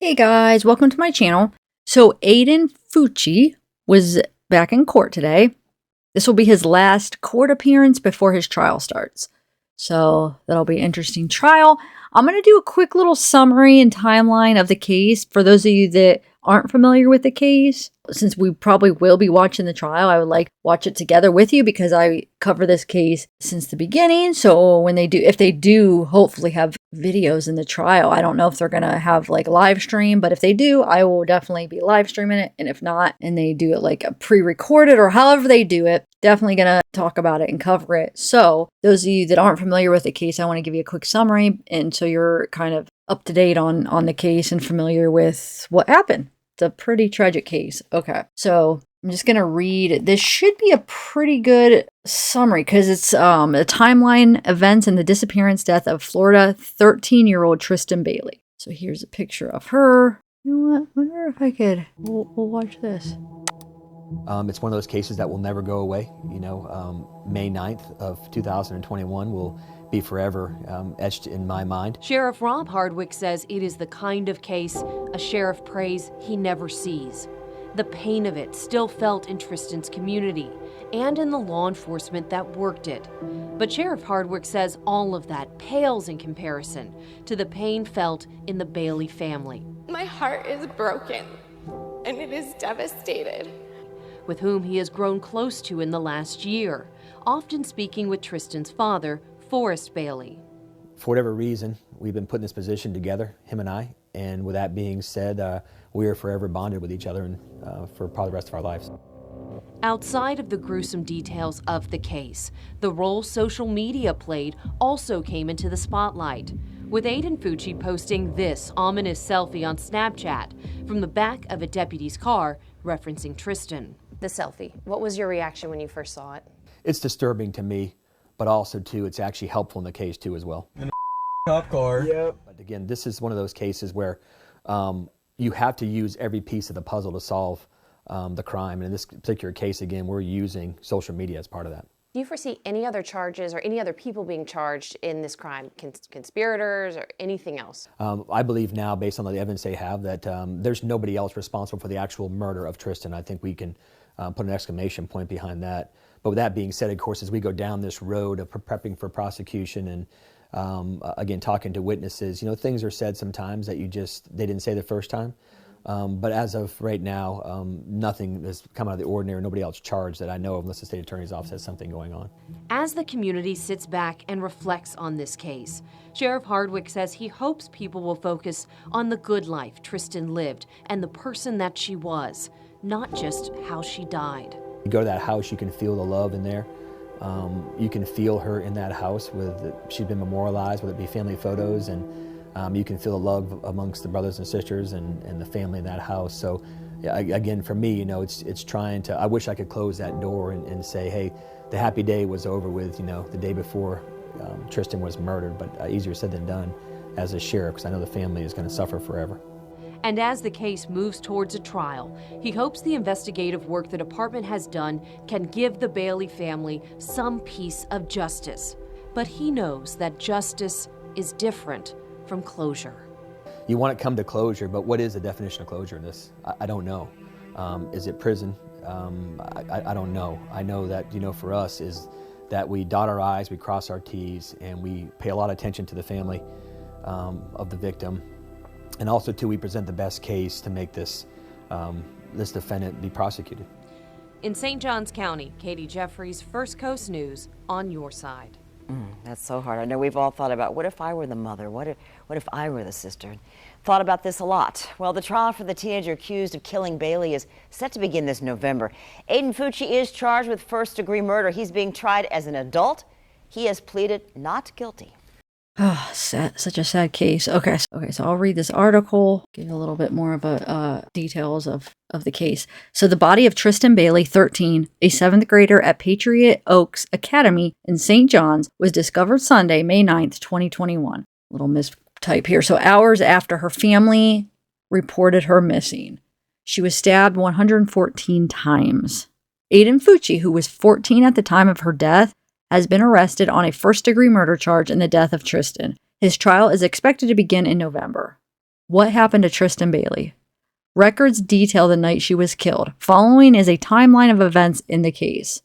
Hey guys, welcome to my channel. So Aiden Fucci was back in court today. This will be his last court appearance before his trial starts. So that'll be an interesting trial. I'm going to do a quick little summary and timeline of the case for those of you that aren't familiar with the case. Since we probably will be watching the trial, I would like to watch it together with you because I cover this case since the beginning. So when they do, if they do hopefully have videos in the trial, I don't know if they're going to have like live stream, but if they do, I will definitely be live streaming it. And if not, and they do it like a pre-recorded or however they do it, definitely going to talk about it and cover it. So those of you that aren't familiar with the case, I want to give you a quick summary. And so you're kind of up to date on the case and familiar with what happened. It's a pretty tragic case. Okay, so I'm just going to read. This should be a pretty good summary because it's a timeline, events, and the disappearance death of Florida 13-year-old Tristyn Bailey. So here's a picture of her. You know what? I wonder if I could. We'll watch this. It's one of those cases that will never go away. You know, May 9th of 2021 will be forever etched in my mind. Sheriff Rob Hardwick says it is the kind of case a sheriff prays he never sees. The pain of it still felt in Tristyn's community and in the law enforcement that worked it. But Sheriff Hardwick says all of that pales in comparison to the pain felt in the Bailey family. My heart is broken and it is devastated. With whom he has grown close to in the last year, often speaking with Tristyn's father, Forrest Bailey. For whatever reason, we've been put in this position together, him and I, and with that being said, we are forever bonded with each other and for probably the rest of our lives. Outside of the gruesome details of the case, the role social media played also came into the spotlight, with Aiden Fucci posting this ominous selfie on Snapchat from the back of a deputy's car referencing Tristyn. The selfie. What was your reaction when you first saw it? It's disturbing to me, but also too, it's actually helpful in the case too as well. In a cop car. Yep. But again, this is one of those cases where you have to use every piece of the puzzle to solve the crime. And in this particular case, again, we're using social media as part of that. Do you foresee any other charges or any other people being charged in this crime, conspirators or anything else? I believe now, based on the evidence they have, that there's nobody else responsible for the actual murder of Tristyn. I think we can put an exclamation point behind that. But with that being said, of course, as we go down this road of prepping for prosecution and again, talking to witnesses, you know, things are said sometimes that they didn't say the first time. But as of right now, nothing has come out of the ordinary, nobody else charged that I know of, unless the state attorney's office has something going on. As the community sits back and reflects on this case, Sheriff Hardwick says he hopes people will focus on the good life Tristyn lived and the person that she was, not just how she died. You go to that house, you can feel the love in there. You can feel her in that house. She's been memorialized, whether it be family photos, and you can feel the love amongst the brothers and sisters and the family in that house. So again, for me, you know, it's trying to, I wish I could close that door and say, hey, the happy day was over with, you know, the day before Tristyn was murdered, but easier said than done as a sheriff, because I know the family is going to suffer forever. And as the case moves towards a trial, he hopes the investigative work the department has done can give the Bailey family some piece of justice. But he knows that justice is different from closure. You want to come to closure, but what is the definition of closure in this? I don't know. Is it prison? I don't know. I know that, you know, for us is that we dot our I's, we cross our T's, and we pay a lot of attention to the family of the victim. And also, too, we present the best case to make this defendant be prosecuted. In St. Johns County, Katie Jeffries, First Coast News, on your side. That's so hard. I know we've all thought about, what if I were the mother? What if I were the sister? Thought about this a lot. Well, the trial for the teenager accused of killing Bailey is set to begin this November. Aiden Fucci is charged with first-degree murder. He's being tried as an adult. He has pleaded not guilty. Oh, such a sad case. Okay, so I'll read this article, give you a little bit more of a details of the case. So the body of Tristyn Bailey, 13, a 7th grader at Patriot Oaks Academy in St. John's, was discovered Sunday, May 9th, 2021. Little mistype here. So hours after her family reported her missing. She was stabbed 114 times. Aiden Fucci, who was 14 at the time of her death, has been arrested on a first-degree murder charge in the death of Tristyn. His trial is expected to begin in November. What happened to Tristyn Bailey? Records detail the night she was killed. Following is a timeline of events in the case.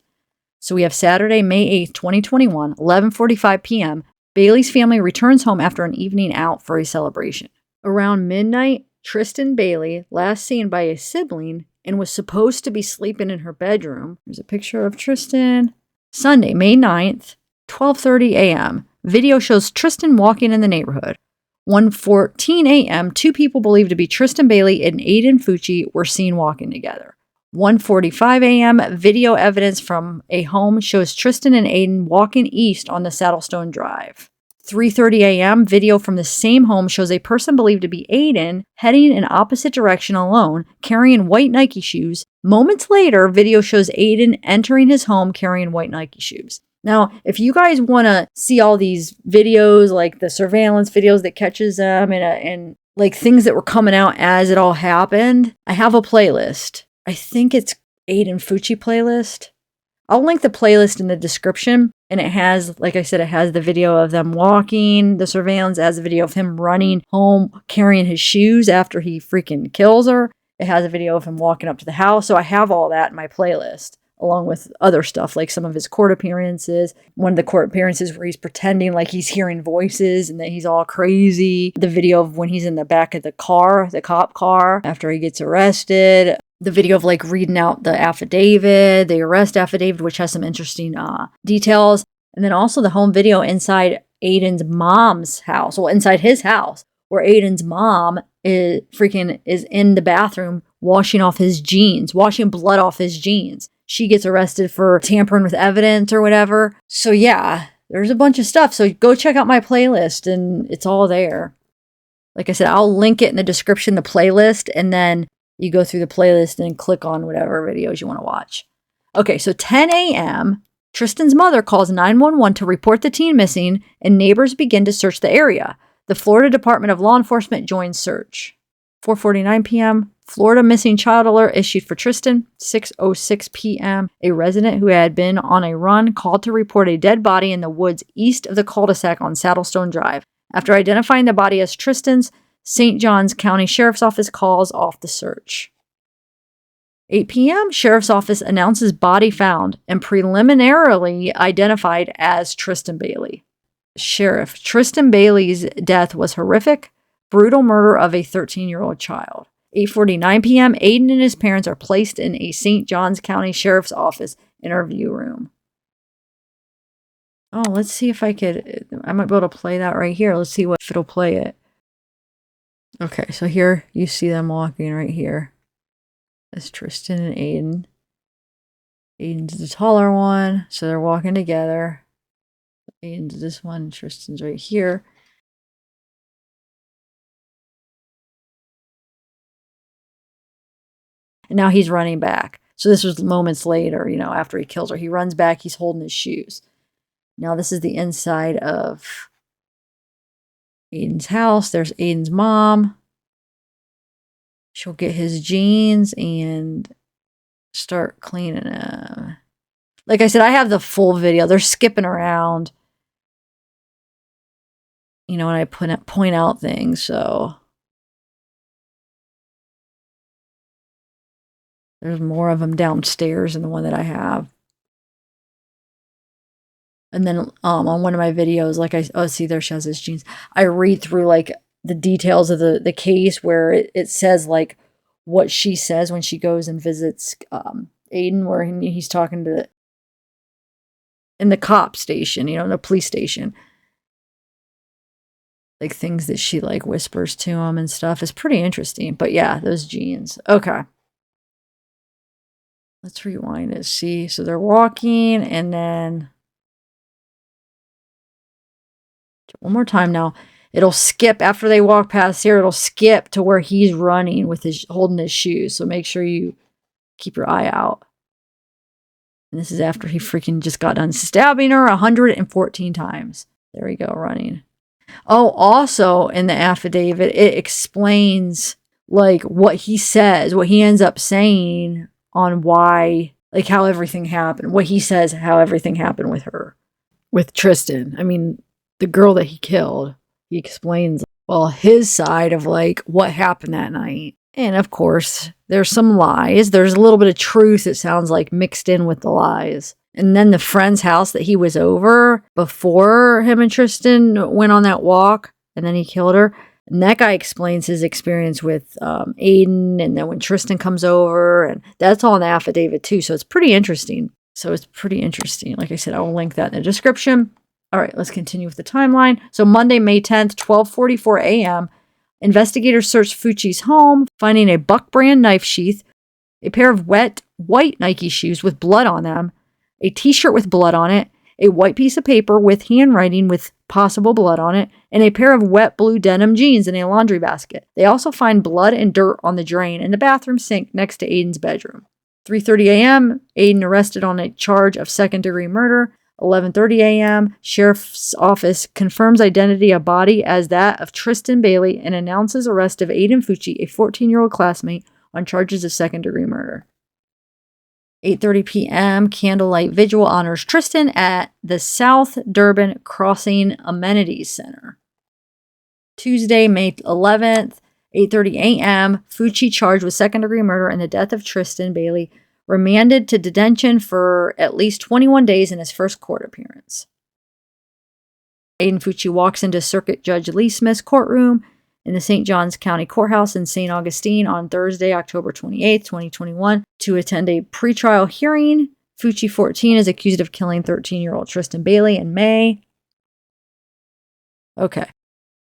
So we have Saturday, May 8th, 2021, 11:45 p.m. Bailey's family returns home after an evening out for a celebration. Around midnight, Tristyn Bailey, last seen by a sibling, and was supposed to be sleeping in her bedroom. There's a picture of Tristyn. Sunday, May 9th, 12:30 a.m. Video shows Tristyn walking in the neighborhood. 1:14 a.m., two people believed to be Tristyn Bailey and Aiden Fucci were seen walking together. 1:45 a.m., video evidence from a home shows Tristyn and Aiden walking east on the Saddlestone Drive. 3:30 a.m., video from the same home shows a person believed to be Aiden heading in opposite direction alone, carrying white Nike shoes. Moments later, video shows Aiden entering his home carrying white Nike shoes. Now, if you guys want to see all these videos, like the surveillance videos that catches them and like things that were coming out as it all happened, I have a playlist. I think it's Aiden Fucci playlist. I'll link the playlist in the description. And it has, like I said, it has the video of them walking, the surveillance, it has a video of him running home, carrying his shoes after he freaking kills her. It has a video of him walking up to the house. So I have all that in my playlist, along with other stuff, like some of his court appearances. One of the court appearances where he's pretending like he's hearing voices and that he's all crazy. The video of when he's in the back of the car, the cop car, after he gets arrested. The video of like reading out the affidavit, the arrest affidavit, which has some interesting details. And then also the home video inside Aiden's mom's house, well, inside his house, where Aiden's mom is in the bathroom washing off his jeans, washing blood off his jeans. She gets arrested for tampering with evidence or whatever. So yeah, there's a bunch of stuff. So go check out my playlist and it's all there. Like I said, I'll link it in the description, the playlist, and then you go through the playlist and click on whatever videos you want to watch. Okay, so 10 a.m., Tristyn's mother calls 911 to report the teen missing, and neighbors begin to search the area. The Florida Department of Law Enforcement joins search. 4:49 p.m., Florida missing child alert issued for Tristyn. 6:06 p.m., a resident who had been on a run called to report a dead body in the woods east of the cul-de-sac on Saddlestone Drive. After identifying the body as Tristyn's, St. Johns County Sheriff's Office calls off the search. 8 p.m., Sheriff's Office announces body found and preliminarily identified as Tristyn Bailey. Sheriff, Tristyn Bailey's death was horrific, brutal murder of a 13-year-old child. 8:49 p.m., Aiden and his parents are placed in a St. Johns County Sheriff's Office interview room. Oh, let's see if I might be able to play that right here. Let's see if it'll play it. Okay, so here you see them walking right here. That's Tristyn and Aiden. Aiden's the taller one, so they're walking together. Aiden's this one, Tristyn's right here. And now he's running back. So this was moments later, after he kills her. He runs back, he's holding his shoes. Now this is the inside of Aiden's house. There's Aiden's mom. She'll get his jeans and start cleaning them. Like I said, I have the full video. They're skipping around. And I point out things, so there's more of them downstairs than the one that I have. And then on one of my videos, see, there she has his jeans. I read through the details of the case where it says what she says when she goes and visits Aiden, where he's talking to in the cop station, in the police station. Things that she whispers to him and stuff is pretty interesting. But yeah, those jeans. Okay. Let's rewind it. See, so they're walking and then one more time now. It'll skip after they walk past here. It'll skip to where he's running with holding his shoes. So make sure you keep your eye out. And this is after he freaking just got done stabbing her 114 times. There we go, running. Oh, also in the affidavit, it explains what he says, what he ends up saying on why, how everything happened. What he says, how everything happened with her, with Tristyn. I mean, the girl that he killed. He explains well, his side of like what happened that night. And of course, there's some lies. There's a little bit of truth, it sounds like, mixed in with the lies. And then the friend's house that he was over before him and Tristyn went on that walk, and then he killed her. And that guy explains his experience with Aiden, and then when Tristyn comes over, and that's all in the affidavit too. So it's pretty interesting. Like I said, I will link that in the description. All right, let's continue with the timeline. So Monday, May 10th, 12:44 a.m., investigators searched Fucci's home, finding a Buck brand knife sheath, a pair of wet white Nike shoes with blood on them, a t-shirt with blood on it, a white piece of paper with handwriting with possible blood on it, and a pair of wet blue denim jeans in a laundry basket. They also find blood and dirt on the drain in the bathroom sink next to Aiden's bedroom. 3:30 a.m., Aiden arrested on a charge of second-degree murder. 11:30 a.m., Sheriff's Office confirms identity of body as that of Tristyn Bailey and announces arrest of Aiden Fucci, a 14-year-old classmate, on charges of second-degree murder. 8:30 p.m., candlelight vigil honors Tristyn at the South Durban Crossing Amenities Center. Tuesday, May 11th, 8:30 a.m., Fucci charged with second-degree murder in the death of Tristyn Bailey, remanded to detention for at least 21 days in his first court appearance. Aiden Fucci walks into Circuit Judge Lee Smith's courtroom in the St. Johns County Courthouse in St. Augustine on Thursday, October 28, 2021, to attend a pretrial hearing. Fucci, 14, is accused of killing 13-year-old Tristyn Bailey in May. Okay,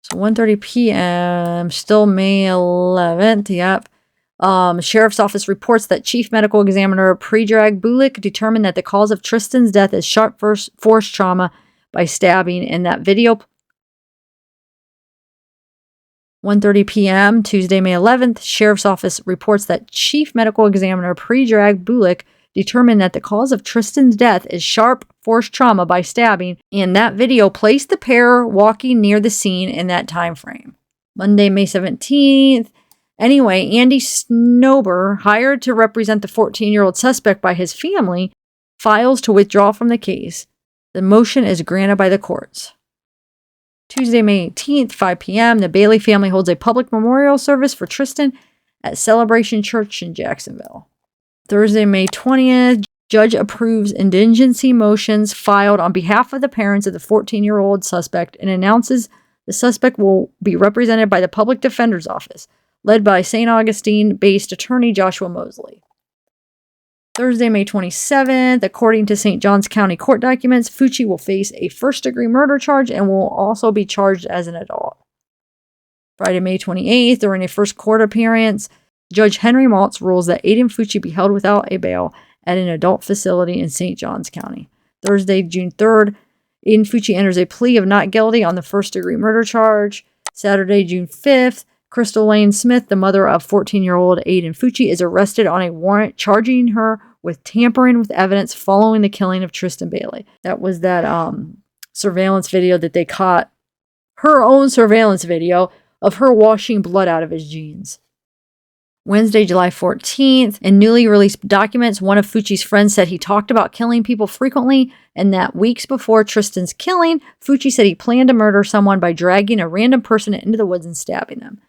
so 1:30 p.m., still May 11th, yep. Sheriff's Office reports that Chief Medical Examiner Predrag Bulik determined that the cause of Tristyn's death is sharp force trauma by stabbing in that video. 1:30 p.m., Tuesday, May 11th, Sheriff's Office reports that Chief Medical Examiner Predrag Bulik determined that the cause of Tristyn's death is sharp force trauma by stabbing, and that video placed the pair walking near the scene in that time frame. Monday, May 17th, anyway, Andy Snober, hired to represent the 14-year-old suspect by his family, files to withdraw from the case. The motion is granted by the courts. Tuesday, May 18th, 5 p.m., the Bailey family holds a public memorial service for Tristyn at Celebration Church in Jacksonville. Thursday, May 20th, judge approves indigency motions filed on behalf of the parents of the 14-year-old suspect and announces the suspect will be represented by the Public Defender's Office, led by St. Augustine-based attorney Joshua Mosley. Thursday, May 27th, according to St. Johns County court documents, Fucci will face a first-degree murder charge and will also be charged as an adult. Friday, May 28th, during a first court appearance, Judge Henry Maltz rules that Aiden Fucci be held without a bail at an adult facility in St. Johns County. Thursday, June 3rd, Aiden Fucci enters a plea of not guilty on the first-degree murder charge. Saturday, June 5th, Crystal Lane Smith, the mother of 14-year-old Aiden Fucci, is arrested on a warrant charging her with tampering with evidence following the killing of Tristyn Bailey. That was that surveillance video that they caught, her own surveillance video of her washing blood out of his jeans. Wednesday, July 14th, in newly released documents, one of Fucci's friends said he talked about killing people frequently, and that weeks before Tristyn's killing, Fucci said he planned to murder someone by dragging a random person into the woods and stabbing them.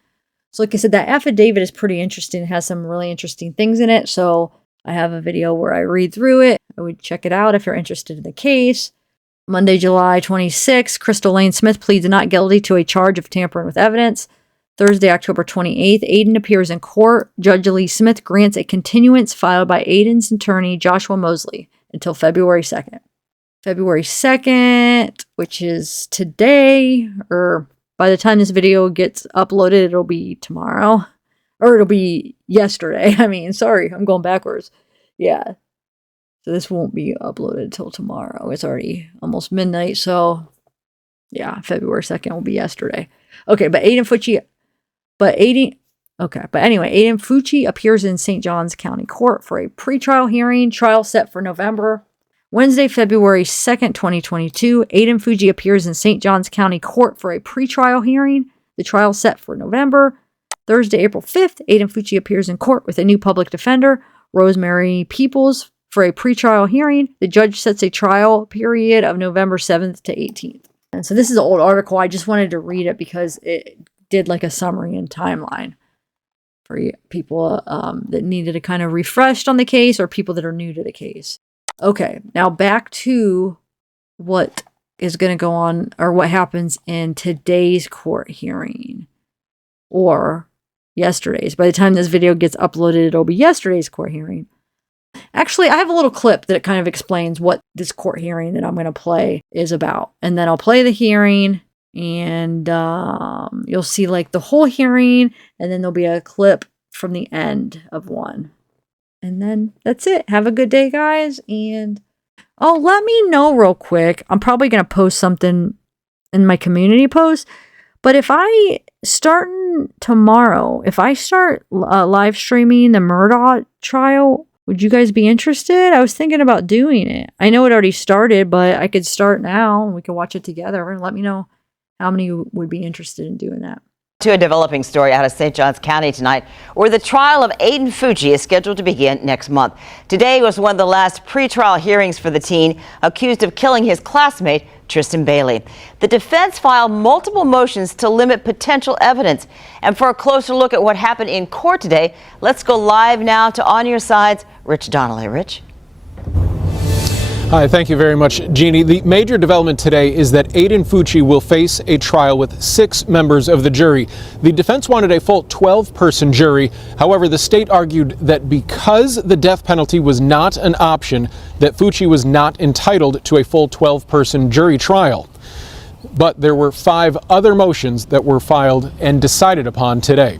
So like I said, that affidavit is pretty interesting. It has some really interesting things in it. So I have a video where I read through it. I would check it out if you're interested in the case. Monday, July 26th, Crystal Lane Smith pleads not guilty to a charge of tampering with evidence. Thursday, October 28th, Aiden appears in court. Judge Lee Smith grants a continuance filed by Aiden's attorney, Joshua Mosley, until February 2nd. February 2nd, which is today, or by the time this video gets uploaded, it'll be tomorrow. Or it'll be yesterday. Sorry, I'm going backwards. Yeah. So this won't be uploaded until tomorrow. It's already almost midnight. So, yeah, February 2nd will be yesterday. Okay, but Aiden Fucci appears in St. Johns County Court for a pretrial hearing, trial set for November. Wednesday, February 2nd, 2022, Aiden Fucci appears in St. Johns County Court for a pretrial hearing, the trial set for November. Thursday, April 5th, Aiden Fucci appears in court with a new public defender, Rosemary Peoples, for a pretrial hearing. The judge sets a trial period of November 7th to 18th. And so this is an old article. I just wanted to read it because it did like a summary and timeline for people that needed to kind of refreshed on the case or people that are new to the case. Okay, now back to what is going to go on or what happens in today's court hearing or yesterday's. By the time this video gets uploaded, it'll be yesterday's court hearing. Actually, I have a little clip that kind of explains what this court hearing that I'm going to play is about. And then I'll play the hearing and you'll see like the whole hearing, and then there'll be a clip from the end of one. And then that's it. Have a good day, guys. And let me know real quick. I'm probably going to post something in my community post. But if I starting tomorrow, if I start live streaming the Murdaugh trial, would you guys be interested? I was thinking about doing it. I know it already started, but I could start now and we can watch it together. And let me know how many would be interested in doing that. To a developing story out of St. Johns County tonight, where the trial of Aiden Fucci is scheduled to begin next month. Today was one of the last pretrial hearings for the teen accused of killing his classmate, Tristyn Bailey. The defense filed multiple motions to limit potential evidence. And for a closer look at what happened in court today, let's go live now to On Your Side's Rich Donnelly. Rich? Hi, thank you very much, Jeannie. The major development today is that Aiden Fucci will face a trial with 6 members of the jury. The defense wanted a full 12-person jury. However, the state argued that because the death penalty was not an option, that Fucci was not entitled to a full 12-person jury trial. But there were 5 other motions that were filed and decided upon today.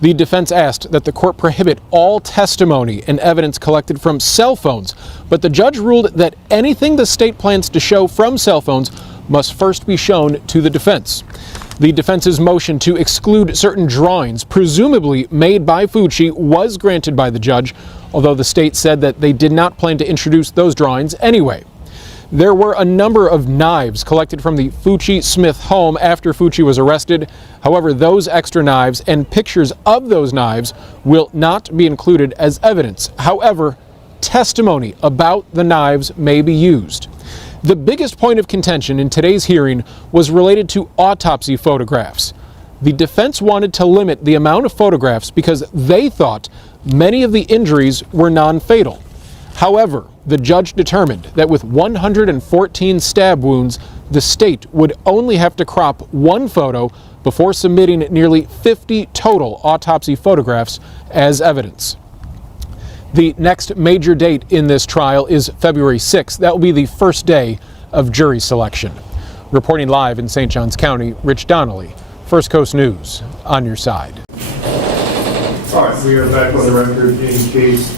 The defense asked that the court prohibit all testimony and evidence collected from cell phones, but the judge ruled that anything the state plans to show from cell phones must first be shown to the defense. The defense's motion to exclude certain drawings, presumably made by Fucci, was granted by the judge, although the state said that they did not plan to introduce those drawings anyway. There were a number of knives collected from the Fucci-Smith home after Fucci was arrested. However, those extra knives and pictures of those knives will not be included as evidence. However, testimony about the knives may be used. The biggest point of contention in today's hearing was related to autopsy photographs. The defense wanted to limit the amount of photographs because they thought many of the injuries were non-fatal. However, the judge determined that with 114 stab wounds, the state would only have to crop 1 photo before submitting nearly 50 total autopsy photographs as evidence. The next major date in this trial is February 6th. That will be the first day of jury selection. Reporting live in St. Johns County, Rich Donnelly, First Coast News, On Your Side. All right, we are back on the record in case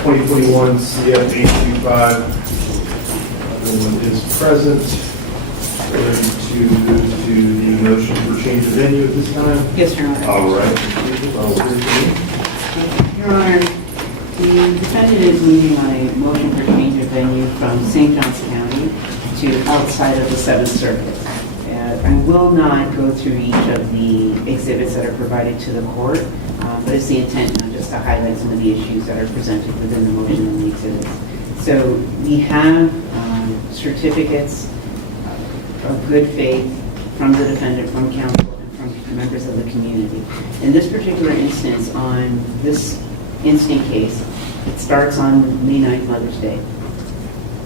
2021 CF 825. Everyone is present. Ready to move to the motion for change of venue at this time? Yes, Your Honor. All right. Your Honor, the defendant is moving on a motion for change of venue from St. Johns County to outside of the 7th Circuit. I will not go through each of the exhibits that are provided to the court, but it's the intent now just to highlight some of the issues that are presented within the motion and the exhibits. So we have certificates of good faith from the defendant, from counsel, and from members of the community. In this particular instance, on this instant case, it starts on May 9th, Mother's Day.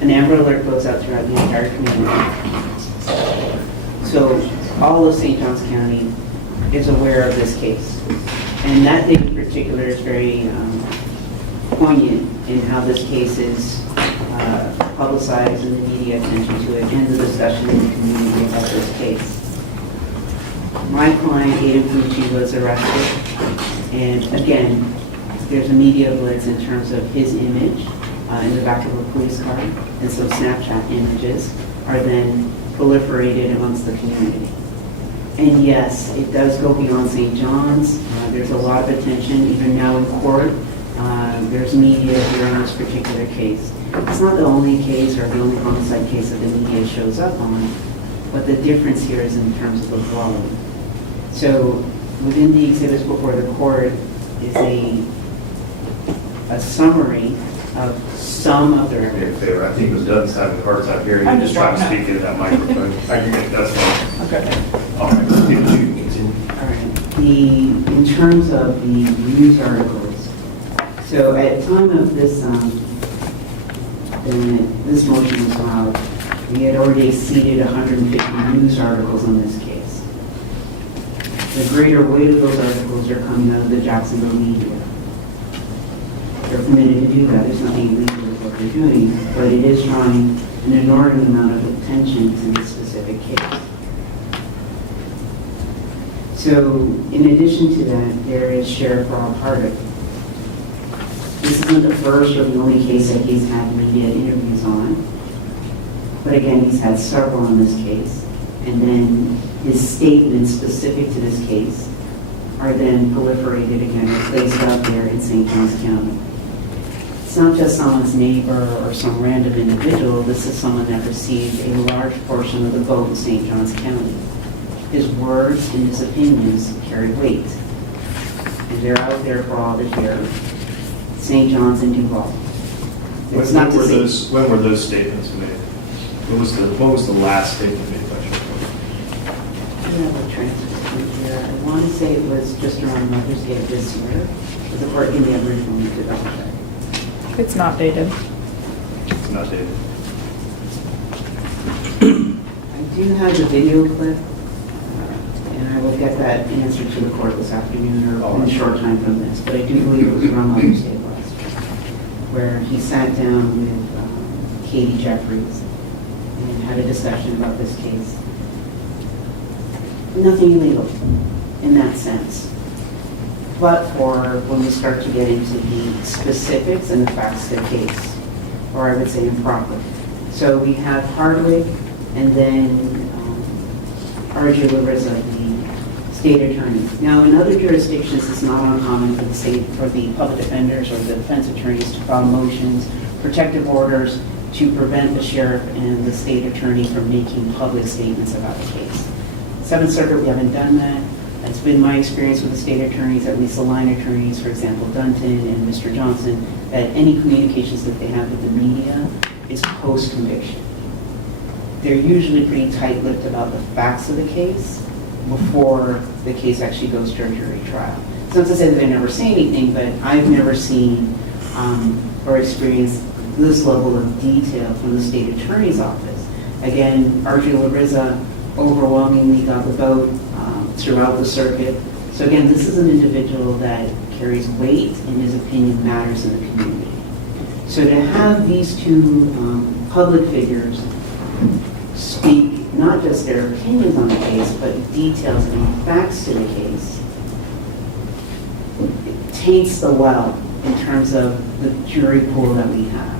An Amber Alert goes out throughout the entire community. So all of St. Johns County is aware of this case. And that day in particular is very poignant in how this case is publicized and the media attention to it and the discussion in the community about this case. My client, Aiden Fucci, was arrested. And again, there's a media blitz in terms of his image in the back of a police car. And so Snapchat images are then proliferated amongst the community. And yes, it does go beyond St. John's. There's a lot of attention, even now in court. There's media here on this particular case. It's not the only case or the only homicide case that the media shows up on, but the difference here is in terms of the volume. So within the exhibits before the court is a summary of some of their In evidence. favor, I think Ms. Dutton's having a hard time hearing you. Just try to speak into that microphone. That's fine. Okay. All right, you can continue. All right. In terms of the news articles, so at the time of this, this motion was filed, we had already exceeded 150 news articles on this case. The greater weight of those articles are coming out of the Jacksonville media. They're permitted to do that. There's nothing illegal with what they're doing, but it is drawing an inordinate amount of attention to this specific case. So, in addition to that, there is Sheriff Rob Hardick. This isn't the first or the only case that he's had media interviews on, but again, he's had several on this case, and then his statements specific to this case are then proliferated again or placed out there in St. Johns County. It's not just someone's neighbor or some random individual. This is someone that received a large portion of the vote in St. Johns County. His words and his opinions carry weight, and they're out there for all to hear. St. John's and Duval. It's not to say. When were those statements made? What was the last statement made by Sheriff? I have a transcript here. I want to say it was just around Mother's Day of this year. But the court gave me a brief moment to double check. It's not dated. It's not dated. I do have the video clip, and I will get that answer to the court this afternoon or in a short time from this. But I do believe it was around Mother's Day last year, where he sat down with Katie Jeffries and had a discussion about this case. Nothing illegal in that sense. But for when we start to get into the specifics and the facts of the case, or I would say improper. So we have Hardwick and then R.J. Larissa, the state attorney. Now in other jurisdictions, it's not uncommon for the state, for the public defenders or the defense attorneys to file motions, protective orders to prevent the sheriff and the state attorney from making public statements about the case. Seventh Circuit, we haven't done that. It's been my experience with the state attorneys, at least the line attorneys, for example, Dunton and Mr. Johnson, that any communications that they have with the media is post-conviction. They're usually pretty tight-lipped about the facts of the case before the case actually goes to a jury trial. It's not to say that they never say anything, but I've never seen or experienced this level of detail from the state attorney's office. Again, R.J. Larissa overwhelmingly got the vote throughout the circuit. So again, this is an individual that carries weight and his opinion matters in the community. So to have these two public figures speak not just their opinions on the case, but details and facts to the case, it taints the well in terms of the jury pool that we have.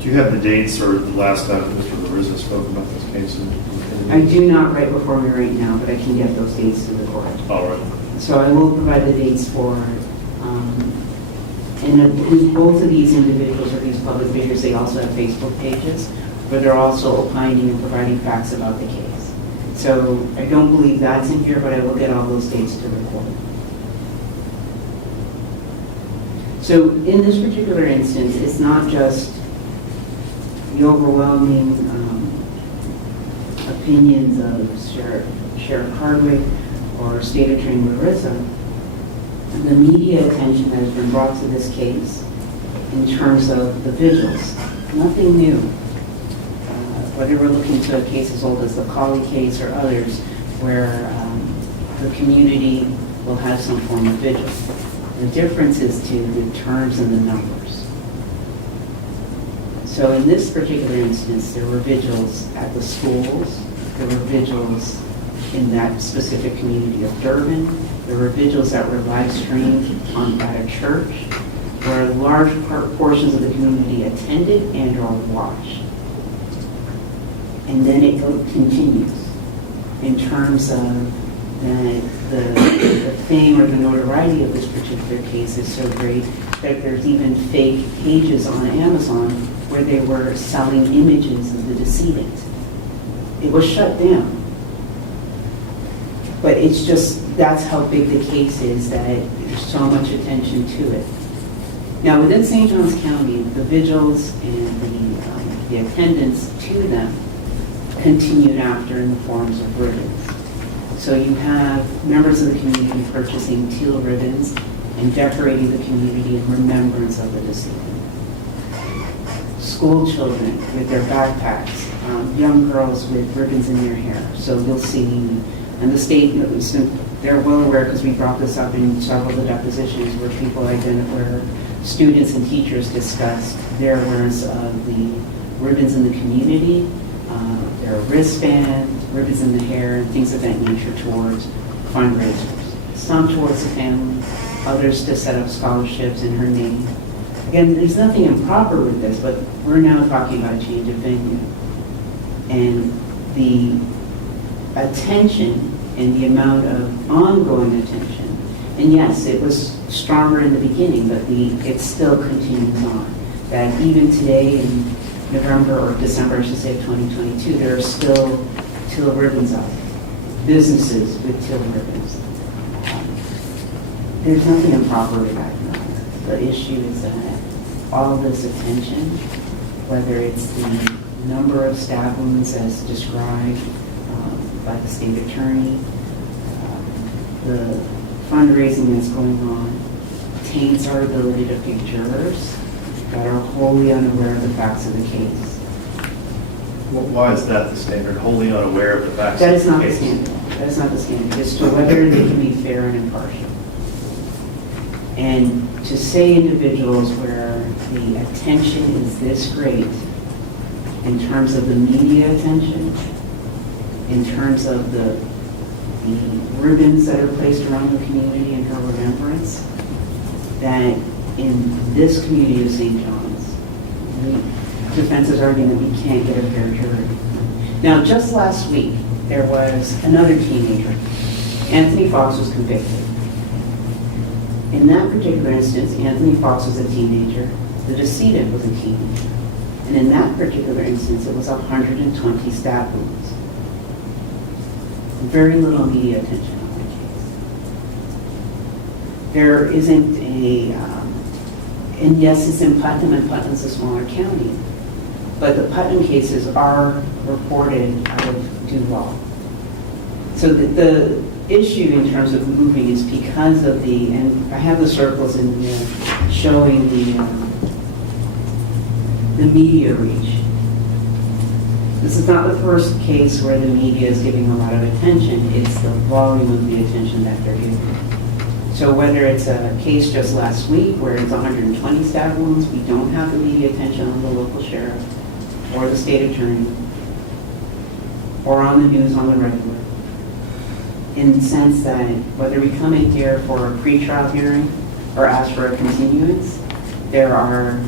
Do you have the dates or the last time Mr. Larissa spoke about this case? I do not right before me right now, but I can get those dates to the court. All right. So I will provide the dates for, and both of these individuals or these public figures, they also have Facebook pages where they're also opining and providing facts about the case. So I don't believe that's in here, but I will get all those dates to the court. So in this particular instance, it's not just the overwhelming opinions of Sheriff Hardwick or State Attorney Larissa. The media attention that has been brought to this case in terms of the vigils, nothing new. Whether we're looking to a case as old as the Colley case or others, where the community will have some form of vigil. The difference is to the terms and the numbers. So in this particular instance, there were vigils at the schools, there were vigils in that specific community of Durban, there were vigils that were live streamed at a church, where large portions of the community attended and or watched. And then it continues in terms of the fame or the notoriety of this particular case is so great that there's even fake pages on Amazon where they were selling images of the decedent. It was shut down. But it's just, that's how big the case is, that there's so much attention to it. Now, within St. Johns County, the vigils and the attendance to them continued after in the forms of ribbons. So you have members of the community purchasing teal ribbons and decorating the community in remembrance of the decedent. School children with their backpacks, young girls with ribbons in their hair. So you'll see, and the state, they're well aware because we brought this up in several of the depositions where people where students and teachers discussed their awareness of the ribbons in the community, their wristband, ribbons in the hair, and things of that nature towards fundraisers. Some towards the family, others to set up scholarships in her name. Again, there's nothing improper with this, but we're now talking about a change of venue. And the attention and the amount of ongoing attention, and yes, it was stronger in the beginning, but it still continues on. That even today in November or December, I should say, of 2022, there are still teal ribbons out there. Businesses with teal ribbons. There's nothing improper with that. No. The issue is that all this attention, whether it's the number of stab wounds as described by the state attorney, the fundraising that's going on, taints our ability to pick jurors that are wholly unaware of the facts of the case. Well, why is that the standard? Wholly unaware of the facts That of is the not the case? standard. That is not the standard. It's to whether they can be fair and impartial. And to say individuals where the attention is this great in terms of the media attention, in terms of the ribbons that are placed around the community in her remembrance, that in this community of St. John's, the defense is arguing that we can't get a fair jury. Now, just last week, there was another teenager. Anthony Fox was convicted. In that particular instance, Anthony Fox was a teenager. The decedent was a teenager. And in that particular instance, it was 120 stab wounds. Very little media attention on the case. There isn't and yes, it's in Putnam, and Putnam's a smaller county, but the Putnam cases are reported out of Duval. So the issue in terms of moving is because of and I have the circles in there showing the media reach. This is not the first case where the media is giving a lot of attention, it's the volume of the attention that they're giving. So whether it's a case just last week where it's 120 stab wounds, we don't have the media attention on the local sheriff or the state attorney or on the news on the regular. In the sense that whether we come in here for a pretrial hearing or ask for a continuance, there are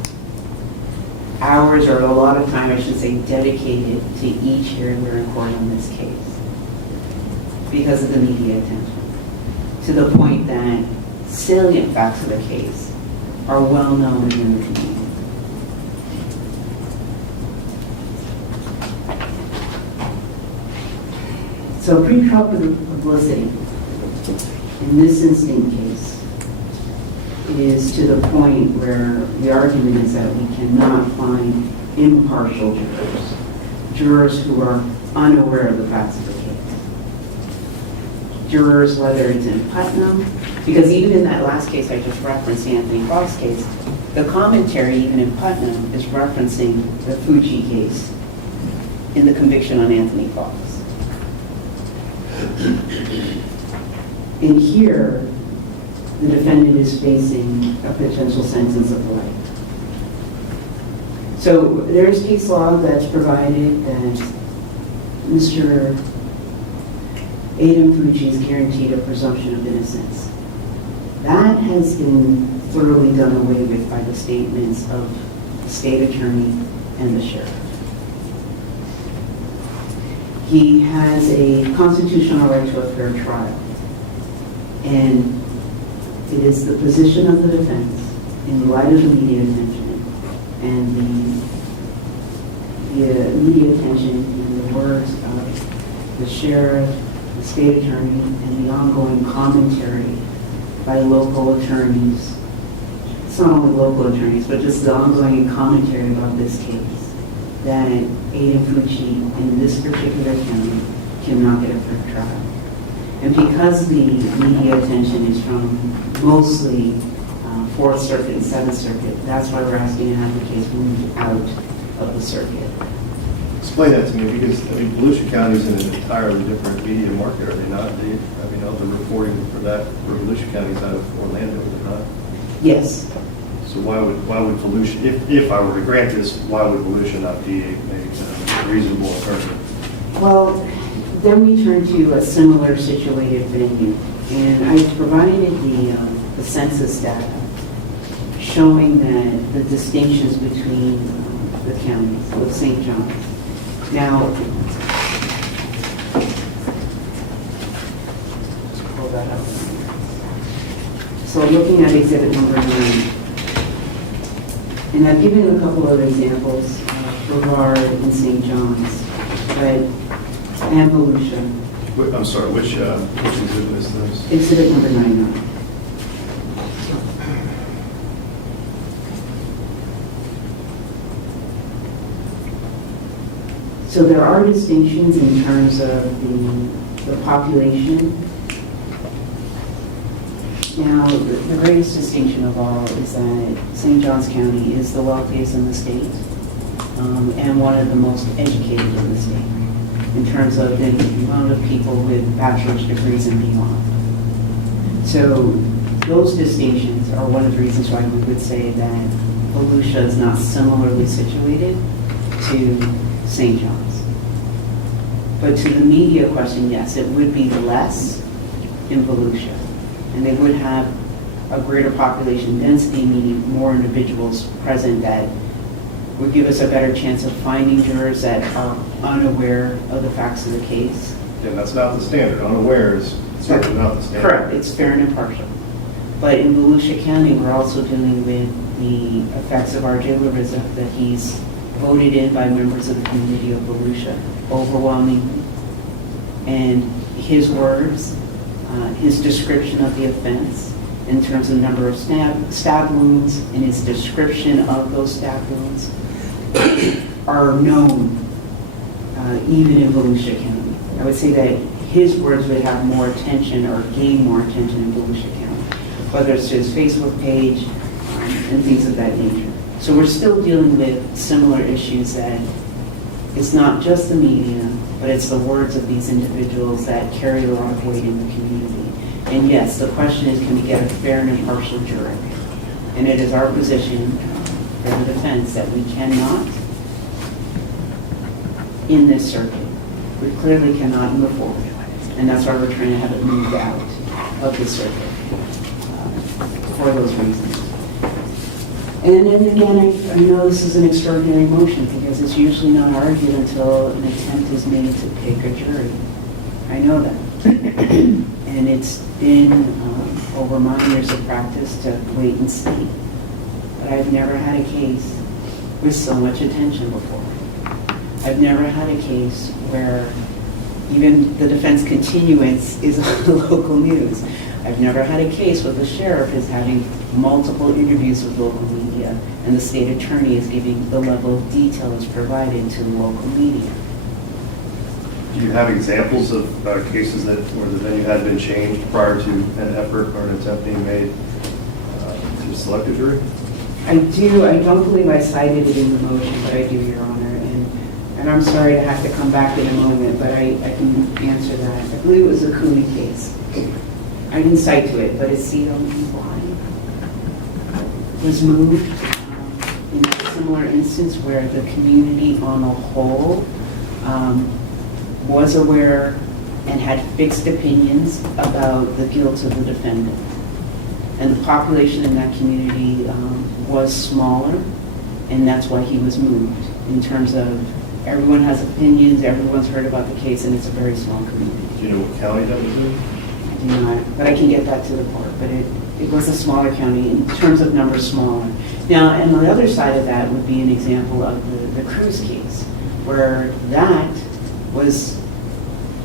hours or a lot of time, I should say, dedicated to each hearing we're in court on this case because of the media attention. To the point that salient facts of the case are well known within the community. So pretrial publicity in this instant case is to the point where the argument is that we cannot find impartial jurors who are unaware of the facts of the case. Jurors, whether it's in Putnam, because even in that last case I just referenced, the Anthony Fox case, the commentary even in Putnam is referencing the Fucci case in the conviction on Anthony Fox. In here, the defendant is facing a potential sentence of life. So there's case law that's provided that Mr. Aiden Fucci is guaranteed a presumption of innocence. That has been thoroughly done away with by the statements of the state attorney and the sheriff. He has a constitutional right to a fair trial. And it is the position of the defense, in light of the media attention and the media attention in the words of the sheriff, the state attorney, and the ongoing commentary by local attorneys it's not only local attorneys, but just the ongoing commentary about this case, that Aiden Fucci in this particular county cannot get a fair trial. And because the media attention is from mostly 4th Circuit and 7th Circuit, that's why we're asking to have the case moved out of the circuit. Explain that to me, because I mean, Volusia County is in an entirely different media market, are they not? All the reporting for that for Volusia County is out of Orlando, is it not? Yes. So why would Volusia, if I were to grant this, why would Volusia not be a reasonable alternative? Well, then we turn to a similar situated venue, and I provided the census data showing that the distinctions between the counties of St. John. Now, let's pull that up. So looking at exhibit number 9, and I've given a couple of examples for Brevard and St. John's, but and Volusia. I'm sorry, which exhibit is this? Exhibit number 9. So there are distinctions in terms of the population. Now, the greatest distinction of all is that St. Johns County is the wealthiest in the state and one of the most educated in the state in terms of the amount of people with bachelor's degrees and beyond. So those distinctions are one of the reasons why we would say that Volusia is not similarly situated to St. John's. But to the media question, yes, it would be less in Volusia. And they would have a greater population density, meaning more individuals present that would give us a better chance of finding jurors that are unaware of the facts of the case. Yeah, that's not the standard. Unaware is certainly not the standard. Correct, it's fair and impartial. But in Volusia County, we're also dealing with the effects of R.J. Larissa that he's voted in by members of the community of Volusia, overwhelmingly. And his words, his description of the offense in terms of number of stab wounds and his description of those stab wounds are known even in Volusia County. I would say that his words would have more attention or gain more attention in Volusia County, whether it's his Facebook page and things of that nature. So we're still dealing with similar issues that it's not just the media, but it's the words of these individuals that carry a lot of weight in the community. And yes, the question is, can we get a fair and impartial jury? And it is our position for the defense that we cannot in this circuit. We clearly cannot move forward. And that's why we're trying to have it moved out of the circuit for those reasons. And then again, I know this is an extraordinary motion because it's usually not argued until an attempt is made to pick a jury. I know that. And it's been over my years of practice to wait and see. But I've never had a case with so much attention before. I've never had a case where even the defense continuance is on the local news. I've never had a case where the sheriff is having multiple interviews with local media and the state attorney is giving the level of detail that's provided to the local media. Do you have examples of cases where the venue had been changed prior to an effort or an attempt being made to select a jury? I do. I don't believe I cited it in the motion, but I do, Your Honor. And I'm sorry to have to come back in a moment, but I can answer that. I believe it was a Cooley case. I didn't cite to it, but it's CWY was moved in a similar instance where the community on a whole was aware and had fixed opinions about the guilt of the defendant. And the population in that community was smaller, and that's why he was moved in terms of everyone has opinions, everyone's heard about the case, and it's a very small community. Do you know what county that was in? I do not, but I can get that to the court. But it was a smaller county in terms of numbers smaller. Now, and the other side of that would be an example of the Cruz case, where that was,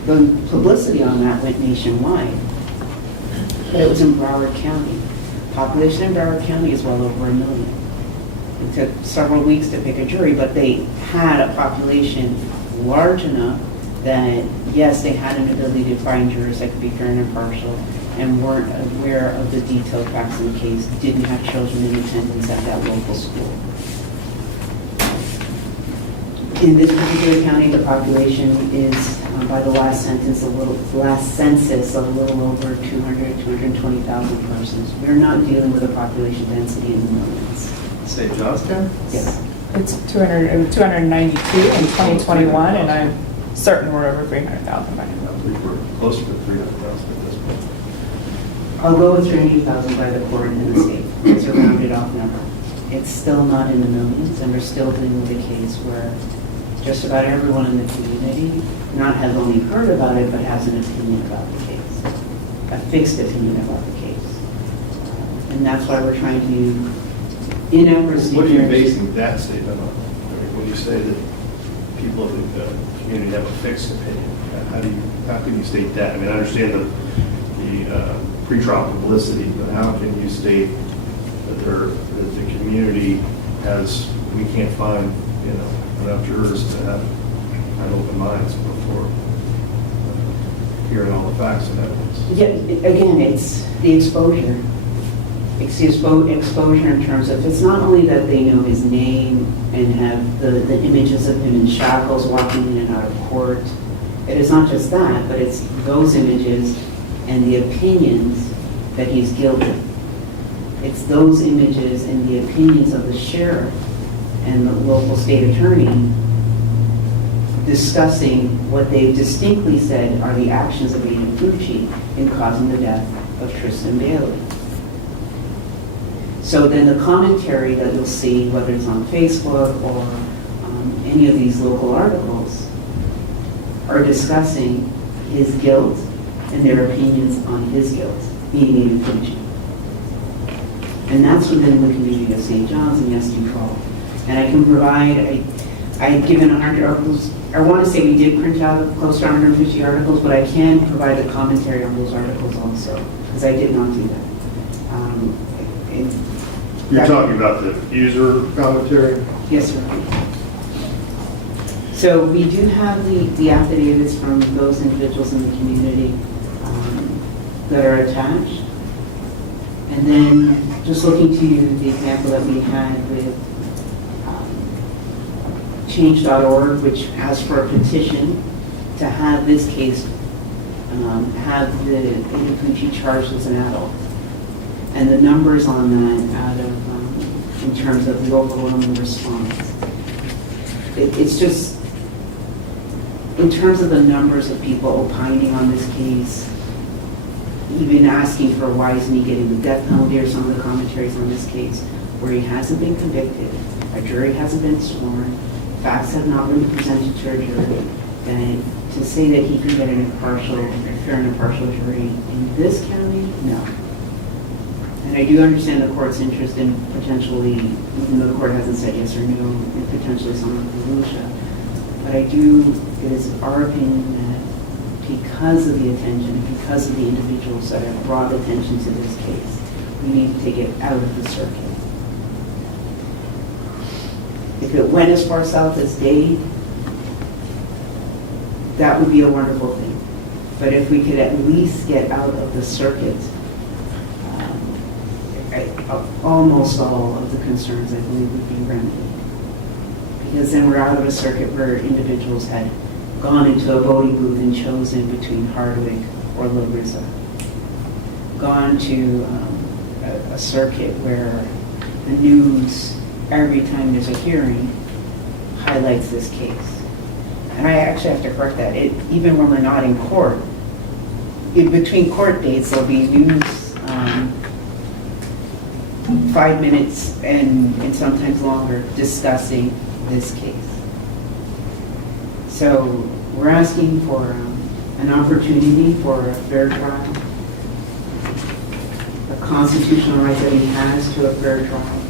the publicity on that went nationwide, but it was in Broward County. Population in Broward County is well over 1 million. It took several weeks to pick a jury, but they had a population large enough that, yes, they had an ability to find jurors that could be fair and impartial and weren't aware of the detailed facts of the case, didn't have children in attendance at that local school. In this particular county, the population is, by the last census, a little over 220,000 persons. We're not dealing with a population density in the millions. St. John's County? Yes. It's 292 in 2021, and I'm certain we're over 300,000 by now. I believe we're closer to 300,000 at this point. I'll go with 300,000 by the court in the state. It's a rounded off number. It's still not in the millions, and we're still dealing with a case where just about everyone in the community not has only heard about it, but has an opinion about the case, a fixed opinion about the case. And that's why we're trying to, in our procedure. What are you basing that statement on? I mean, when you say that people of the community have a fixed opinion, how can you state that? I mean, I understand the pretrial publicity, but how can you state that the community has, we can't find, enough jurors to have open minds before hearing all the facts and evidence? Yeah, again, it's the exposure. It's the exposure in terms of, it's not only that they know his name and have the images of him in shackles walking in and out of court. It is not just that, but it's those images and the opinions that he's guilty. It's those images and the opinions of the sheriff and the local state attorney discussing what they've distinctly said are the actions of Aiden Fucci in causing the death of Tristyn Bailey. So then the commentary that you'll see, whether it's on Facebook or any of these local articles, are discussing his guilt and their opinions on his guilt, being Aiden Fucci. And that's within the community of St. John's and yes, control. And I can provide, I've given 100 articles. I want to say we did print out close to 150 articles, but I can provide a commentary on those articles also, because I did not do that. You're talking about the user commentary? Yes, sir. So we do have the affidavits from those individuals in the community that are attached. And then just looking to the example that we had with change.org, which asked for a petition to have this case, have the Aiden Fucci charged as an adult. And the numbers on that out of, in terms of the overwhelming response. It's just, in terms of the numbers of people opining on this case, even asking for why isn't he getting the death penalty or some of the commentaries on this case, where he hasn't been convicted, a jury hasn't been sworn, facts have not been presented to a jury, and to say that he can get an impartial, fair and impartial jury in this county, no. And I do understand the court's interest in potentially, even though the court hasn't said yes or no, in potentially some of the minutia. But it is our opinion that because of the attention, because of the individuals that have brought attention to this case, we need to take it out of the circuit. If it went as far south as Dade, that would be a wonderful thing. But if we could at least get out of the circuit, almost all of the concerns, I believe, would be remedied. Because then we're out of a circuit where individuals had gone into a voting booth and chosen between Hardwick or Larissa. Gone to a circuit where the news, every time there's a hearing, highlights this case. And I actually have to correct that. Even when we're not in court, in between court dates, there'll be news 5 minutes and sometimes longer discussing this case. So we're asking for an opportunity for a fair trial, a constitutional right that he has to a fair trial,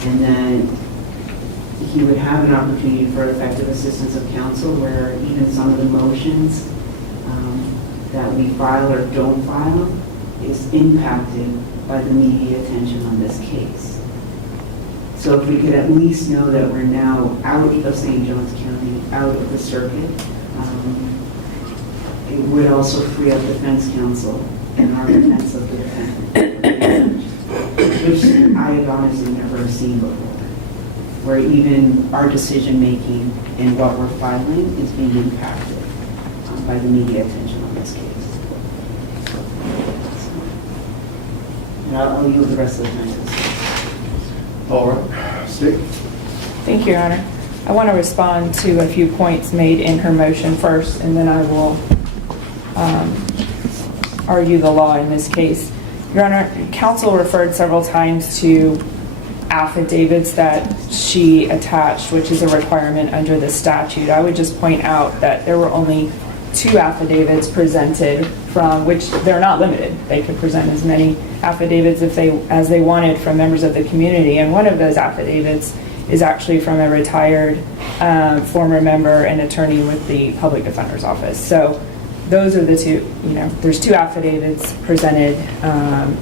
and that he would have an opportunity for effective assistance of counsel where even some of the motions that we file or don't file is impacted by the media attention on this case. So if we could at least know that we're now out of St. Johns County, out of the circuit, it would also free up defense counsel and our defense of the defendant, which I have honestly never seen before, where even our decision-making and what we're filing is being impacted by the media attention on this case. And I'll yield the rest of the time to this. All right. Stick. Thank you, Your Honor. I want to respond to a few points made in her motion first, and then I will argue the law in this case. Your Honor, counsel referred several times to affidavits that she attached, which is a requirement under the statute. I would just point out that there were only 2 affidavits presented, from which they're not limited. They could present as many affidavits as they wanted from members of the community, and one of those affidavits is actually from a retired former member and attorney with the Public Defender's Office. So those are the 2, there's 2 affidavits presented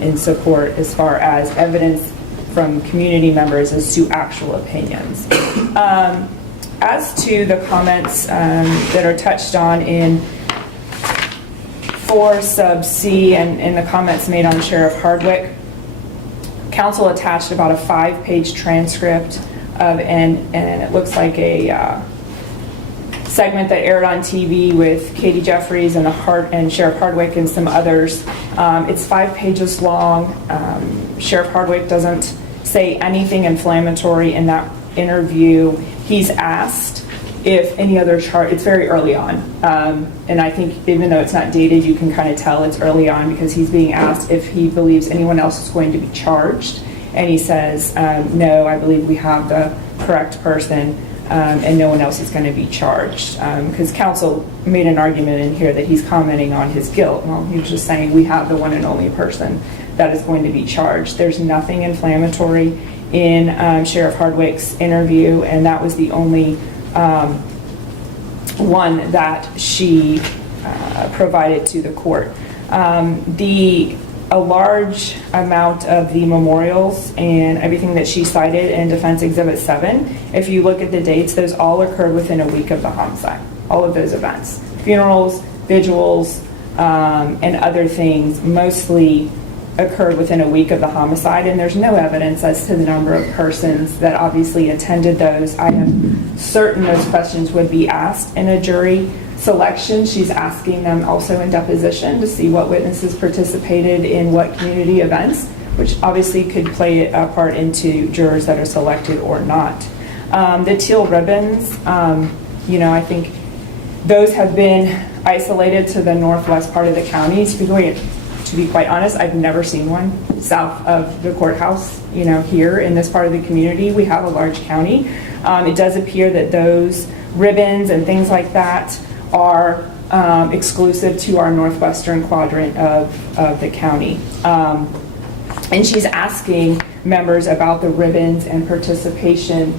in support as far as evidence from community members as to actual opinions. As to the comments that are touched on in 4 sub C and the comments made on Sheriff Hardwick, counsel attached about a 5-page transcript of, and it looks like a segment that aired on TV with Katie Jeffries and Sheriff Hardwick and some others. It's 5 pages long. Sheriff Hardwick doesn't say anything inflammatory in that interview. He's asked if any other charge, it's very early on. And I think even though it's not dated, you can kind of tell it's early on because he's being asked if he believes anyone else is going to be charged. And he says, no, I believe we have the correct person and no one else is going to be charged. Because counsel made an argument in here that he's commenting on his guilt. Well, he was just saying we have the one and only person that is going to be charged. There's nothing inflammatory in Sheriff Hardwick's interview, and that was the only one that she provided to the court. A large amount of the memorials and everything that she cited in Defense Exhibit 7, if you look at the dates, those all occurred within a week of the homicide. All of those events. Funerals, vigils, and other things mostly occurred within a week of the homicide, and there's no evidence as to the number of persons that obviously attended those. I am certain those questions would be asked in a jury selection. She's asking them also in deposition to see what witnesses participated in what community events, which obviously could play a part into jurors that are selected or not. The teal ribbons, I think those have been isolated to the northwest part of the county. To be quite honest, I've never seen one south of the courthouse. Here in this part of the community, we have a large county. It does appear that those ribbons and things like that are exclusive to our northwestern quadrant of the county. And she's asking members about the ribbons and participation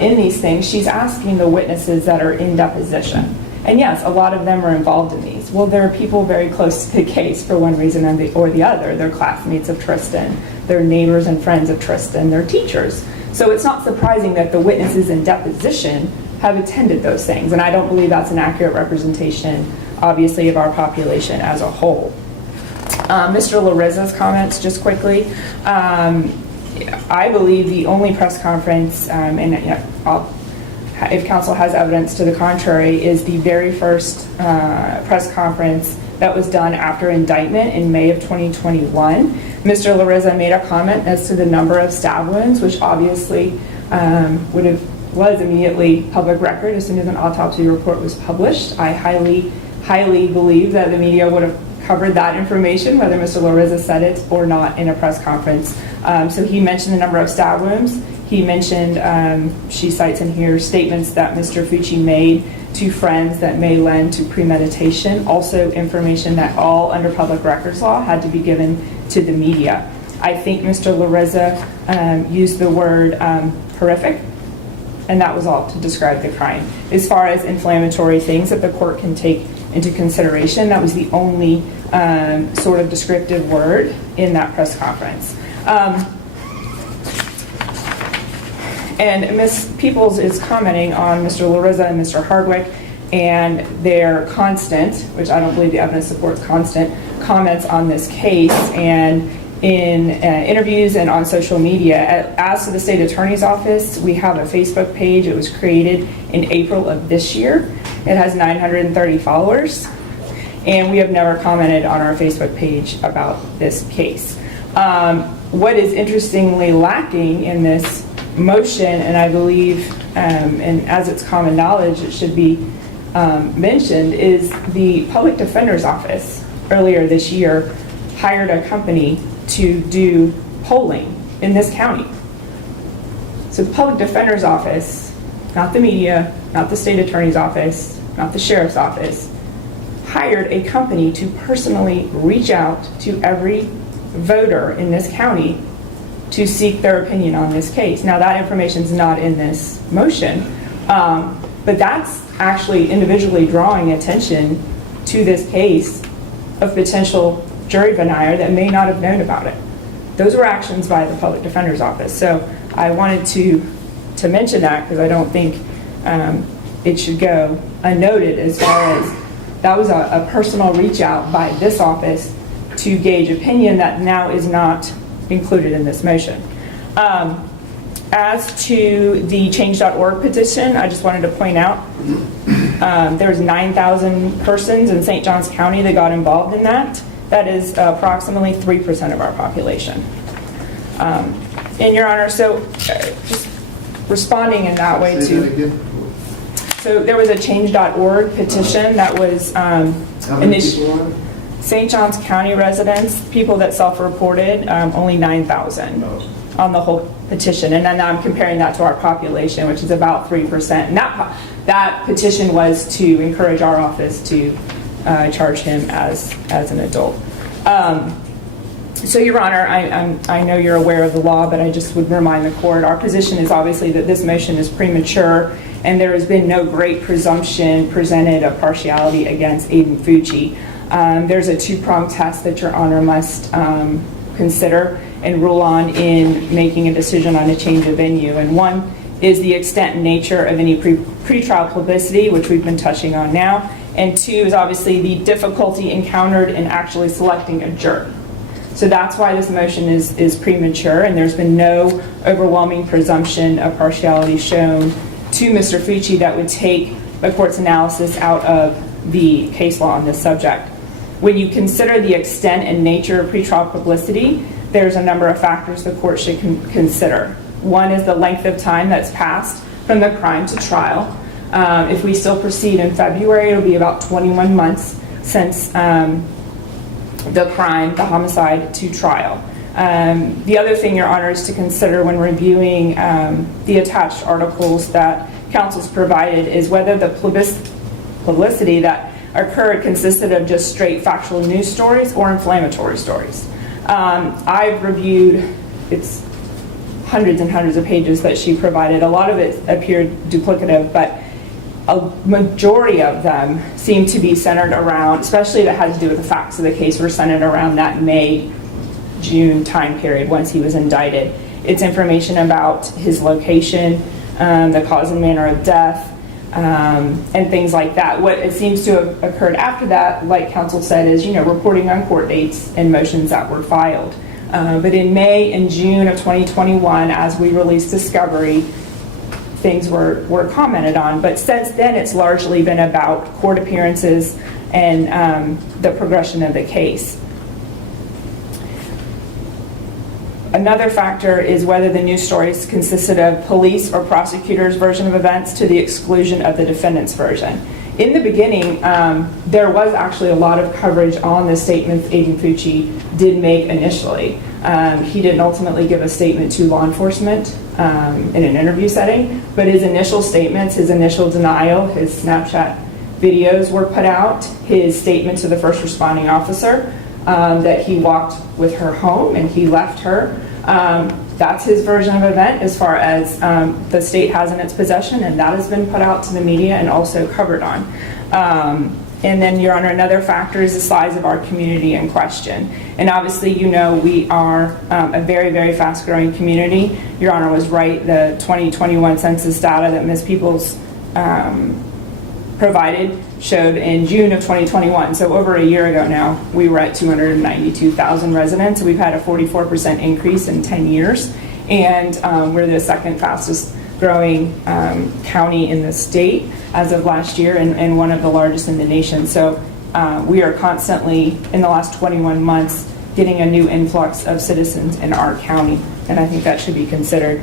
in these things. She's asking the witnesses that are in deposition. And yes, a lot of them are involved in these. Well, there are people very close to the case for one reason or the other. They're classmates of Tristyn. They're neighbors and friends of Tristyn. They're teachers. So it's not surprising that the witnesses in deposition have attended those things. And I don't believe that's an accurate representation, obviously, of our population as a whole. Mr. Larizza's comments, just quickly. I believe the only press conference, if counsel has evidence to the contrary, is the very first press conference that was done after indictment in May of 2021. Mr. Larizza made a comment as to the number of stab wounds, which obviously was immediately public record as soon as an autopsy report was published. I highly believe that the media would have covered that information, whether Mr. Larizza said it or not in a press conference. So he mentioned the number of stab wounds. He mentioned, she cites in here, statements that Mr. Fucci made to friends that may lend to premeditation. Also information that all under public records law had to be given to the media. I think Mr. Larizza used the word horrific, and that was all to describe the crime. As far as inflammatory things that the court can take into consideration, that was the only sort of descriptive word in that press conference. And Ms. Peoples is commenting on Mr. Larissa and Mr. Hardwick and their constant, which I don't believe the evidence supports constant, comments on this case and in interviews and on social media. As to the state attorney's office, we have a Facebook page. It was created in April of this year. It has 930 followers, and we have never commented on our Facebook page about this case. What is interestingly lacking in this motion, and I believe, and as it's common knowledge, it should be mentioned, is the public defender's office earlier this year hired a company to do polling in this county. So the public defender's office, not the media, not the state attorney's office, not the sheriff's office, hired a company to personally reach out to every voter in this county to seek their opinion on this case. Now that information is not in this motion, but that's actually individually drawing attention to this case of potential jury veneer that may not have known about it. Those were actions by the public defender's office. So I wanted to mention that because I don't think it should go unnoted, as far as that was a personal reach out by this office to gauge opinion that now is not included in this motion. As to the change.org petition, I just wanted to point out there's 9,000 persons in St. Johns County that got involved in that. That is approximately 3% of our population. And Your Honor, so just responding in that way to, so there was a change.org petition that was initiated. St. Johns County residents, people that self-reported, only 9,000 on the whole petition. And then I'm comparing that to our population, which is about 3%. And that petition was to encourage our office to charge him as an adult. So Your Honor, I know you're aware of the law, but I just would remind the court, our position is obviously that this motion is premature and there has been no great presumption presented of partiality against Aiden Fucci. There's a two-pronged test that Your Honor must consider and rule on in making a decision on a change of venue. And one is the extent and nature of any pretrial publicity, which we've been touching on now. And two is obviously the difficulty encountered in actually selecting a juror. So that's why this motion is premature, and there's been no overwhelming presumption of partiality shown to Mr. Fucci that would take the court's analysis out of the case law on this subject. When you consider the extent and nature of pretrial publicity, there's a number of factors the court should consider. One is the length of time that's passed from the crime to trial. If we still proceed in February, it'll be about 21 months since the crime, the homicide, to trial. The other thing, Your Honor, is to consider when reviewing the attached articles that counsel's provided is whether the publicity that occurred consisted of just straight factual news stories or inflammatory stories. I've reviewed, it's hundreds and hundreds of pages that she provided. A lot of it appeared duplicative, but a majority of them seem to be centered around, especially that had to do with the facts of the case, were centered around that May-June time period once he was indicted. It's information about his location, the cause and manner of death, and things like that. What it seems to have occurred after that, like counsel said, is reporting on court dates and motions that were filed. But in May and June of 2021, as we released discovery, things were commented on. But since then, it's largely been about court appearances and the progression of the case. Another factor is whether the news stories consisted of police or prosecutors' version of events to the exclusion of the defendant's version. In the beginning, there was actually a lot of coverage on the statements Aiden Fucci did make initially. He didn't ultimately give a statement to law enforcement in an interview setting, but his initial statements, his initial denial, his Snapchat videos were put out, his statement to the first responding officer that he walked with her home and he left her. That's his version of event as far as the state has in its possession, and that has been put out to the media and also covered on. And then, Your Honor, another factor is the size of our community in question. And obviously, you know, we are a very, very fast-growing community. Your Honor was right. The 2021 census data that Ms. Peoples provided showed in June of 2021, so over a year ago now, we were at 292,000 residents. We've had a 44% increase in 10 years, and we're the second fastest growing county in the state as of last year, and one of the largest in the nation. So we are constantly, in the last 21 months, getting a new influx of citizens in our county, and I think that should be considered.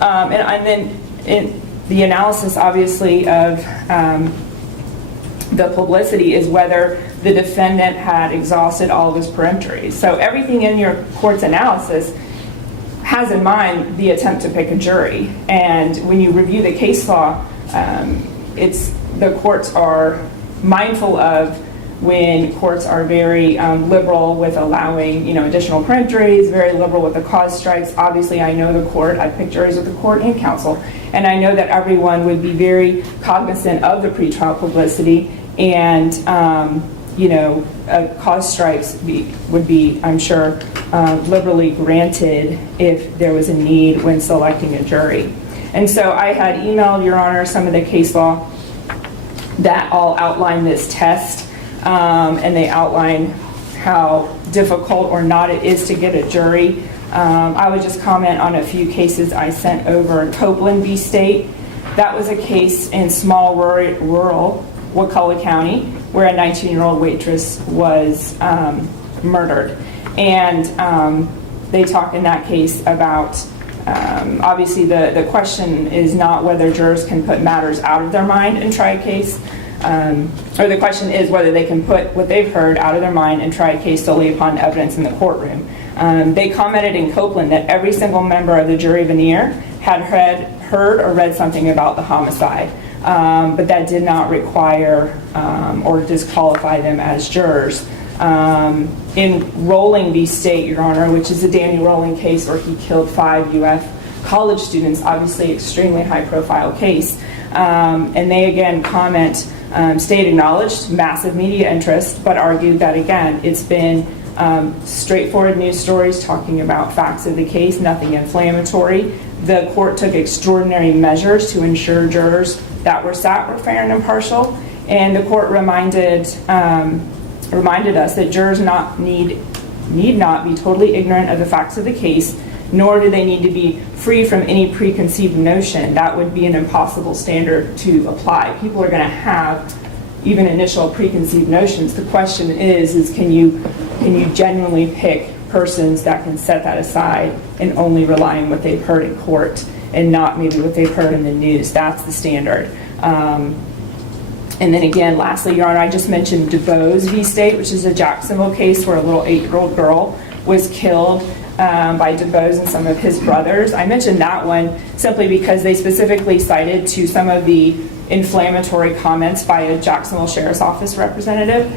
And then in the analysis, obviously, of the publicity is whether the defendant had exhausted all of his peremptories. So everything in your court's analysis has in mind the attempt to pick a jury. And when you review the case law, the courts are mindful of when courts are very liberal with allowing, additional peremptories, very liberal with the cause strikes. Obviously, I know the court, I've picked juries with the court and counsel, and I know that everyone would be very cognizant of the pretrial publicity, and cause strikes would be, I'm sure, liberally granted if there was a need when selecting a jury. And so I had emailed, Your Honor, some of the case law that all outline this test, and they outline how difficult or not it is to get a jury. I would just comment on a few cases I sent over. Copeland v. State, that was a case in small rural Wakulla County where a 19-year-old waitress was murdered. And they talk in that case about, obviously the question is not whether jurors can put matters out of their mind and try a case, or the question is whether they can put what they've heard out of their mind and try a case solely upon evidence in the courtroom. They commented in Copeland that every single member of the jury veneer had heard or read something about the homicide, but that did not require or disqualify them as jurors. In Rowling v. State, Your Honor, which is the Danny Rowling case where he killed 5 UF college students, obviously extremely high-profile case, and they again comment, State acknowledged massive media interest, but argued that again, it's been straightforward news stories talking about facts of the case, nothing inflammatory. The court took extraordinary measures to ensure jurors that were sat were fair and impartial, and the court reminded us that jurors need not be totally ignorant of the facts of the case, nor do they need to be free from any preconceived notion. That would be an impossible standard to apply. People are going to have even initial preconceived notions. The question is can you genuinely pick persons that can set that aside and only rely on what they've heard in court and not maybe what they've heard in the news? That's the standard. And then again, lastly, Your Honor, I just mentioned DuBose v. State, which is a Jacksonville case where a little 8-year-old girl was killed by DuBose and some of his brothers. I mentioned that one simply because they specifically cited to some of the inflammatory comments by a Jacksonville Sheriff's Office representative.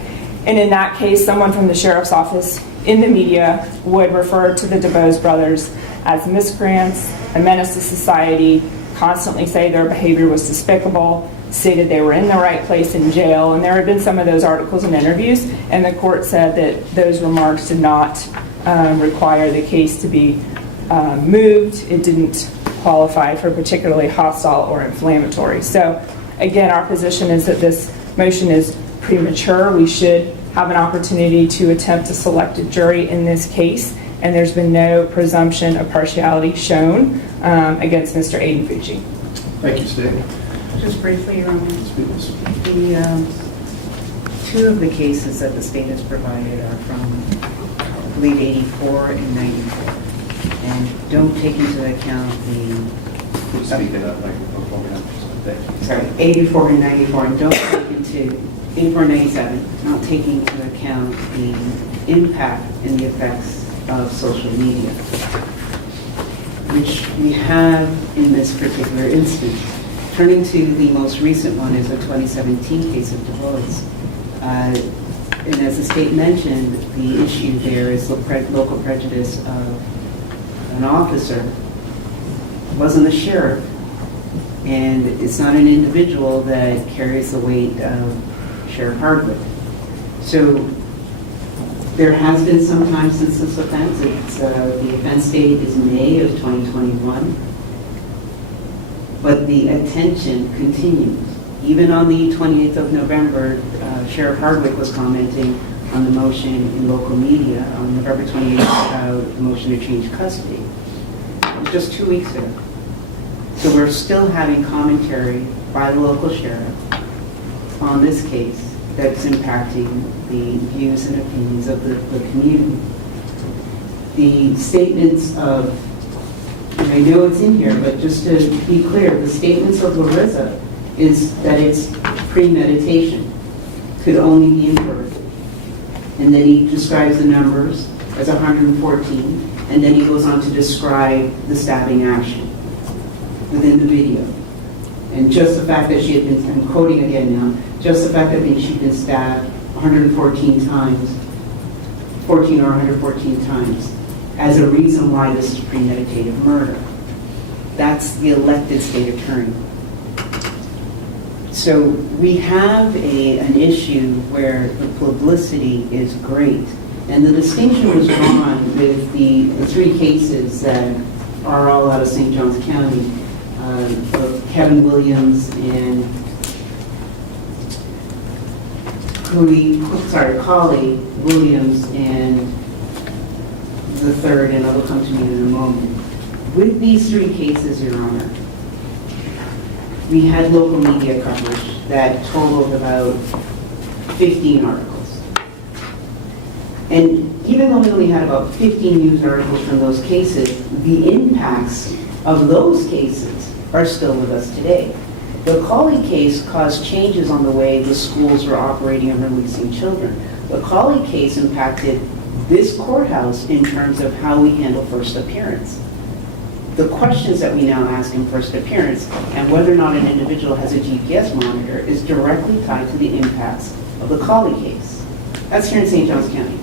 And in that case, someone from the Sheriff's Office in the media would refer to the DuBose brothers as miscreants, a menace to society, constantly say their behavior was despicable, stated they were in the right place in jail, and there had been some of those articles and interviews, and the court said that those remarks did not require the case to be moved. It didn't qualify for particularly hostile or inflammatory. So again, our position is that this motion is premature. We should have an opportunity to attempt to select a jury in this case, and there's been no presumption of partiality shown against Mr. Aiden Fucci. Thank you, State. Just briefly, Your Honor, the 2 of the cases that the state has provided are from, I believe, 84 and 94, and don't take into account Please speak it up, thank you. Sorry, 84 and 94, and don't take into 84 and 97, not taking into account the impact and the effects of social media, which we have in this particular instance. Turning to the most recent one is a 2017 case of DuBose. And as the state mentioned, the issue there is local prejudice of an officer. It wasn't the sheriff, and it's not an individual that carries the weight of Sheriff Hardwick. So there has been some time since this offense. The offense date is May of 2021. But the attention continues. Even on the 28th of November, Sheriff Hardwick was commenting on the motion in local media on November 28th about the motion to change custody. It was just 2 weeks ago. So we're still having commentary by the local sheriff on this case that's impacting the views and opinions of the community. The statements of, and I know it's in here, but just to be clear, the statements of Larissa is that it's premeditation, could only be inferred. And then he describes the numbers as 114, and then he goes on to describe the stabbing action within the video. And just the fact that she had been, I'm quoting again now, just the fact that she'd been stabbed 114 times, 14 or 114 times, as a reason why this is premeditated murder. That's the elected state attorney. So we have an issue where the publicity is great. And the distinction was drawn with the three cases that are all out of St. Johns County, of Kevin Williams and Collie Williams and the third, and it'll come to me in a moment. With these three cases, Your Honor, we had local media coverage that totaled about 15 articles. And even though we only had about 15 news articles from those cases, the impacts of those cases are still with us today. The Collie case caused changes on the way the schools were operating and releasing children. The Collie case impacted this courthouse in terms of how we handle first appearance. The questions that we now ask in first appearance and whether or not an individual has a GPS monitor is directly tied to the impacts of the Collie case. That's here in St. Johns County.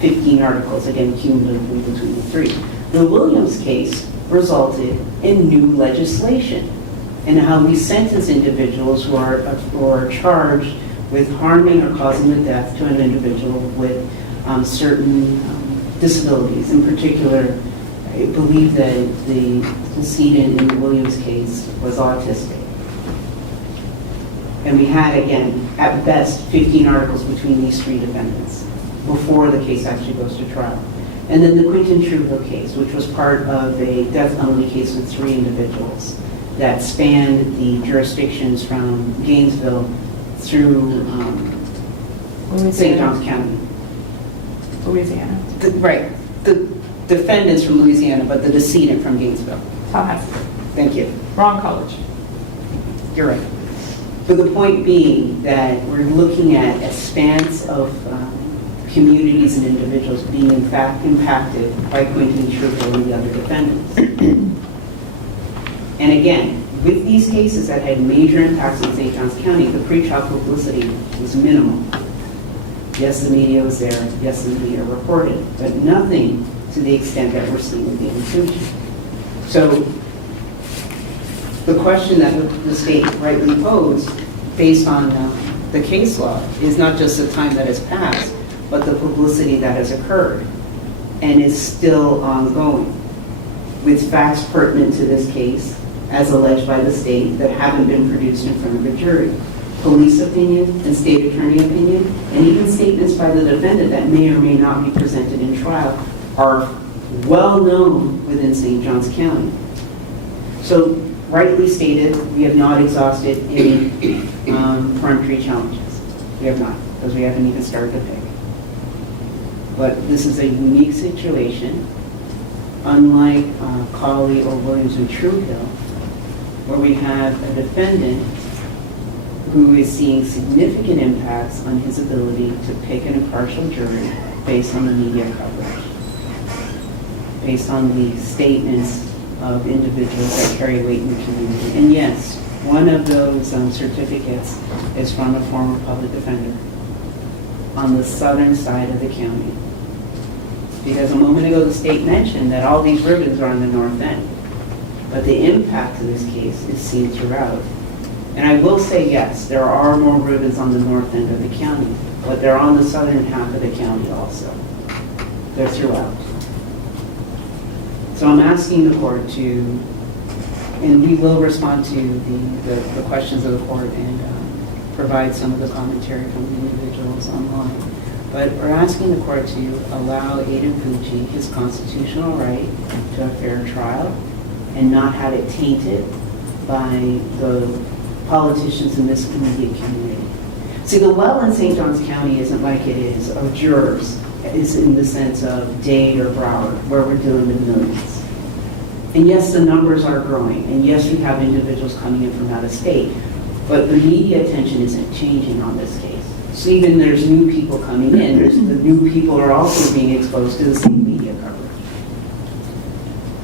15 articles, again, cumulatively between the three. The Williams case resulted in new legislation and how we sentence individuals who are charged with harming or causing the death to an individual with certain disabilities. In particular, I believe that the decedent in the Williams case was autistic. And we had, again, at best, 15 articles between these three defendants before the case actually goes to trial. And then the Quentin Trudeau case, which was part of a death penalty case with 3 individuals that spanned the jurisdictions from Gainesville through St. Johns County. Louisiana. Right. The defendants from Louisiana, but the decedent from Gainesville. Tallahassee. Thank you. Wrong college. You're right. But the point being that we're looking at a spans of communities and individuals being in fact impacted by Quentin Trudeau and the other defendants. And again, with these cases that had major impacts in St. Johns County, the pretrial publicity was minimal. Yes, the media was there. Yes, the media reported, but nothing to the extent that we're seeing with Aiden Fucci. So the question that the state rightly posed, based on the case law, is not just the time that has passed, but the publicity that has occurred and is still ongoing, with facts pertinent to this case, as alleged by the state, that haven't been produced in front of a jury. Police opinion and state attorney opinion, and even statements by the defendant that may or may not be presented in trial are well known within St. Johns County. So, rightly stated, we have not exhausted any peremptory challenges. We have not, because we haven't even started to pick. But this is a unique situation, unlike Collie or Williams and Trudeau, where we have a defendant who is seeing significant impacts on his ability to pick an impartial jury based on the media coverage, based on the statements of individuals that carry weight in the community. And yes, one of those certificates is from a former public defender on the southern side of the county. Because a moment ago the state mentioned that all these ribbons are on the north end, but the impact of this case is seen throughout. And I will say, yes, there are more ribbons on the north end of the county, but they're on the southern half of the county also. They're throughout. So I'm asking the court to, and we will respond to the questions of the court and provide some of the commentary from the individuals online. But we're asking the court to allow Aiden Fucci his constitutional right to a fair trial and not have it tainted by the politicians in this immediate community. See, the well in St. Johns County isn't like it is of jurors. It's in the sense of Dade or Broward, where we're dealing with millions. And yes, the numbers are growing, and yes, we have individuals coming in from out of state, but the media attention isn't changing on this case. So even there's new people coming in, the new people are also being exposed to the same media coverage.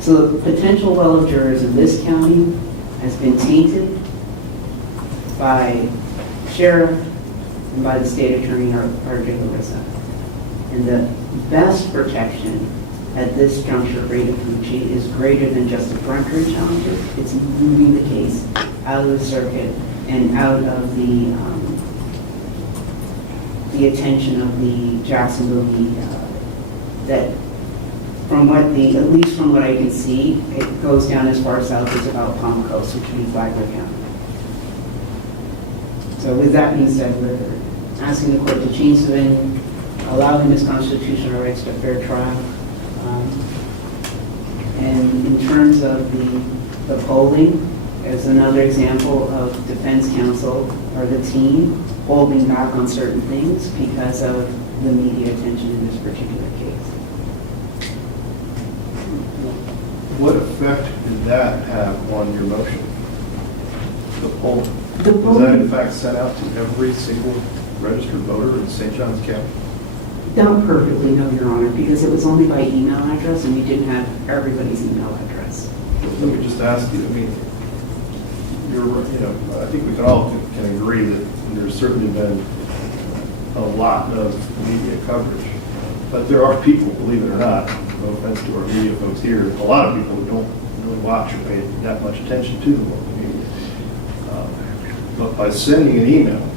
So the potential well of jurors in this county has been tainted by sheriff and by the state attorney, R.J. Larissa. And the best protection at this juncture of Aiden Fucci is greater than just the peremptory challenges. It's moving the case out of the circuit and out of the attention of the Jacksonville media. That from what at least from what I can see, it goes down as far south as about Palm Coast, which would be Flagler County. So with that being said, we're asking the court to change the venue, allow him his constitutional rights to a fair trial. And in terms of the polling, as another example of defense counsel or the team holding back on certain things because of the media attention in this particular case. What effect did that have on your motion? The polling? Was that in fact sent out to every single registered voter in St. Johns County? Not perfectly, no, Your Honor, because it was only by email address and we didn't have everybody's email address. Let me just ask you, I mean, I think we can agree that there's certainly been a lot of media coverage, but there are people, believe it or not, no offense to our media folks here, a lot of people who don't really watch or pay that much attention to the local media. But by sending an email,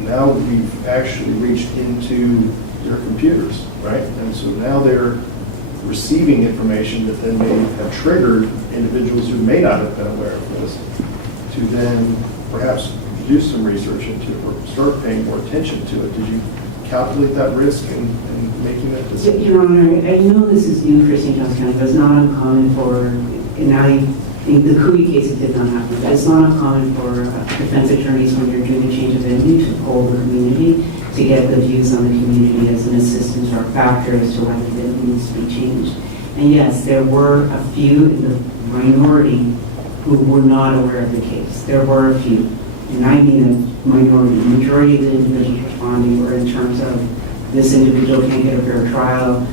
now we've actually reached into their computers, right? And so now they're receiving information that then may have triggered individuals who may not have been aware of this to then perhaps do some research into it or start paying more attention to it. Did you calculate that risk in making that decision? Your Honor, I know this is new for St. Johns County, but it's not uncommon for, and I think the Cooey case it did not happen, but it's not uncommon for defense attorneys when you're doing a change of venue to poll the community to get the views on the community as an assistance or a factor as to whether it needs to be changed. And yes, there were a few in the minority who were not aware of the case. There were a few, and I mean a minority. The majority of the individuals responding were in terms of this individual can't get a fair trial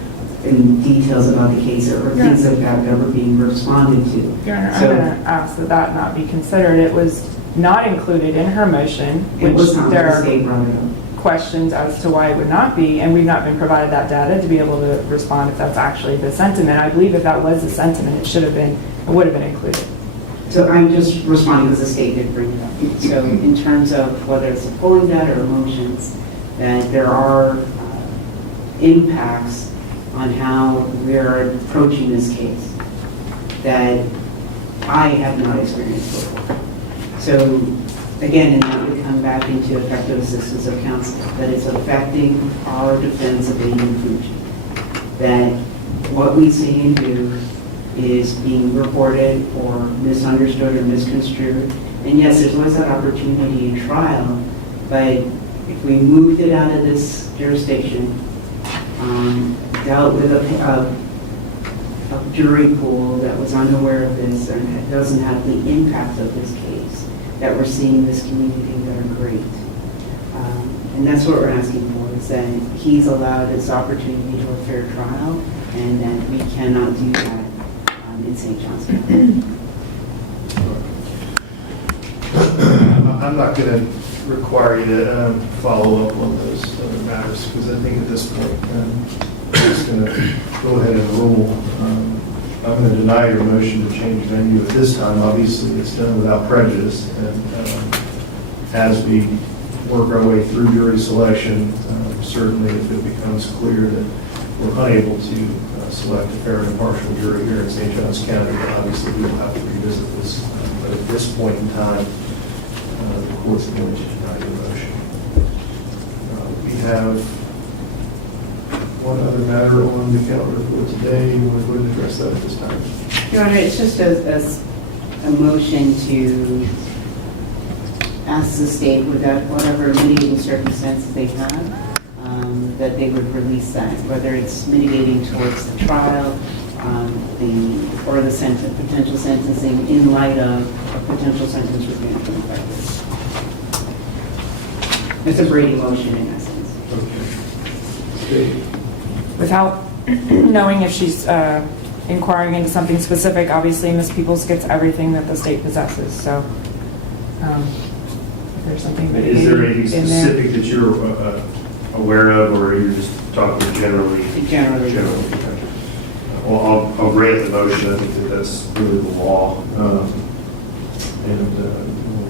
and details about the case or things like that that were being responded to. Your Honor, I'm going to ask that that not be considered. It was not included in her motion, which there are questions as to why it would not be, and we've not been provided that data to be able to respond if that's actually the sentiment. I believe if that was the sentiment, it would have been included. So I'm just responding because the state did bring it up. So in terms of whether it's a polling data or motions, that there are impacts on how we're approaching this case that I have not experienced before. So again, and that would come back into effective assistance of counsel, that it's affecting our defense of Aiden Fucci. That what we say and do is being reported or misunderstood or misconstrued. And yes, there's always that opportunity in trial, but if we moved it out of this jurisdiction, dealt with a jury pool that was unaware of this and it doesn't have the impact of this case that we're seeing in this community that are great. And that's what we're asking for, is that he's allowed this opportunity to a fair trial and that we cannot do that in St. Johns County. I'm not going to require you to follow up on those other matters because I think at this point I'm just going to go ahead and rule. I'm going to deny your motion to change venue at this time. Obviously, it's done without prejudice, and as we work our way through jury selection, certainly if it becomes clear that we're unable to select a fair and impartial jury here in St. Johns County, then obviously we will have to revisit this. But at this point in time, the court's going to deny your motion. We have one other matter on the calendar for today. You want to go ahead and address that at this time? Your Honor, it's just a motion to ask the state, without whatever mitigating circumstances they have, that they would release that, whether it's mitigating towards the trial, or the potential sentencing in light of a potential sentence review from the records. It's a Brady motion in essence. Okay. Without knowing if she's inquiring into something specific, obviously Ms. Peoples gets everything that the state possesses, so if there's something that Is there anything specific that you're aware of, or are you just talking generally? Generally. Well, I'll grant the motion. I think that that's really the law. And we're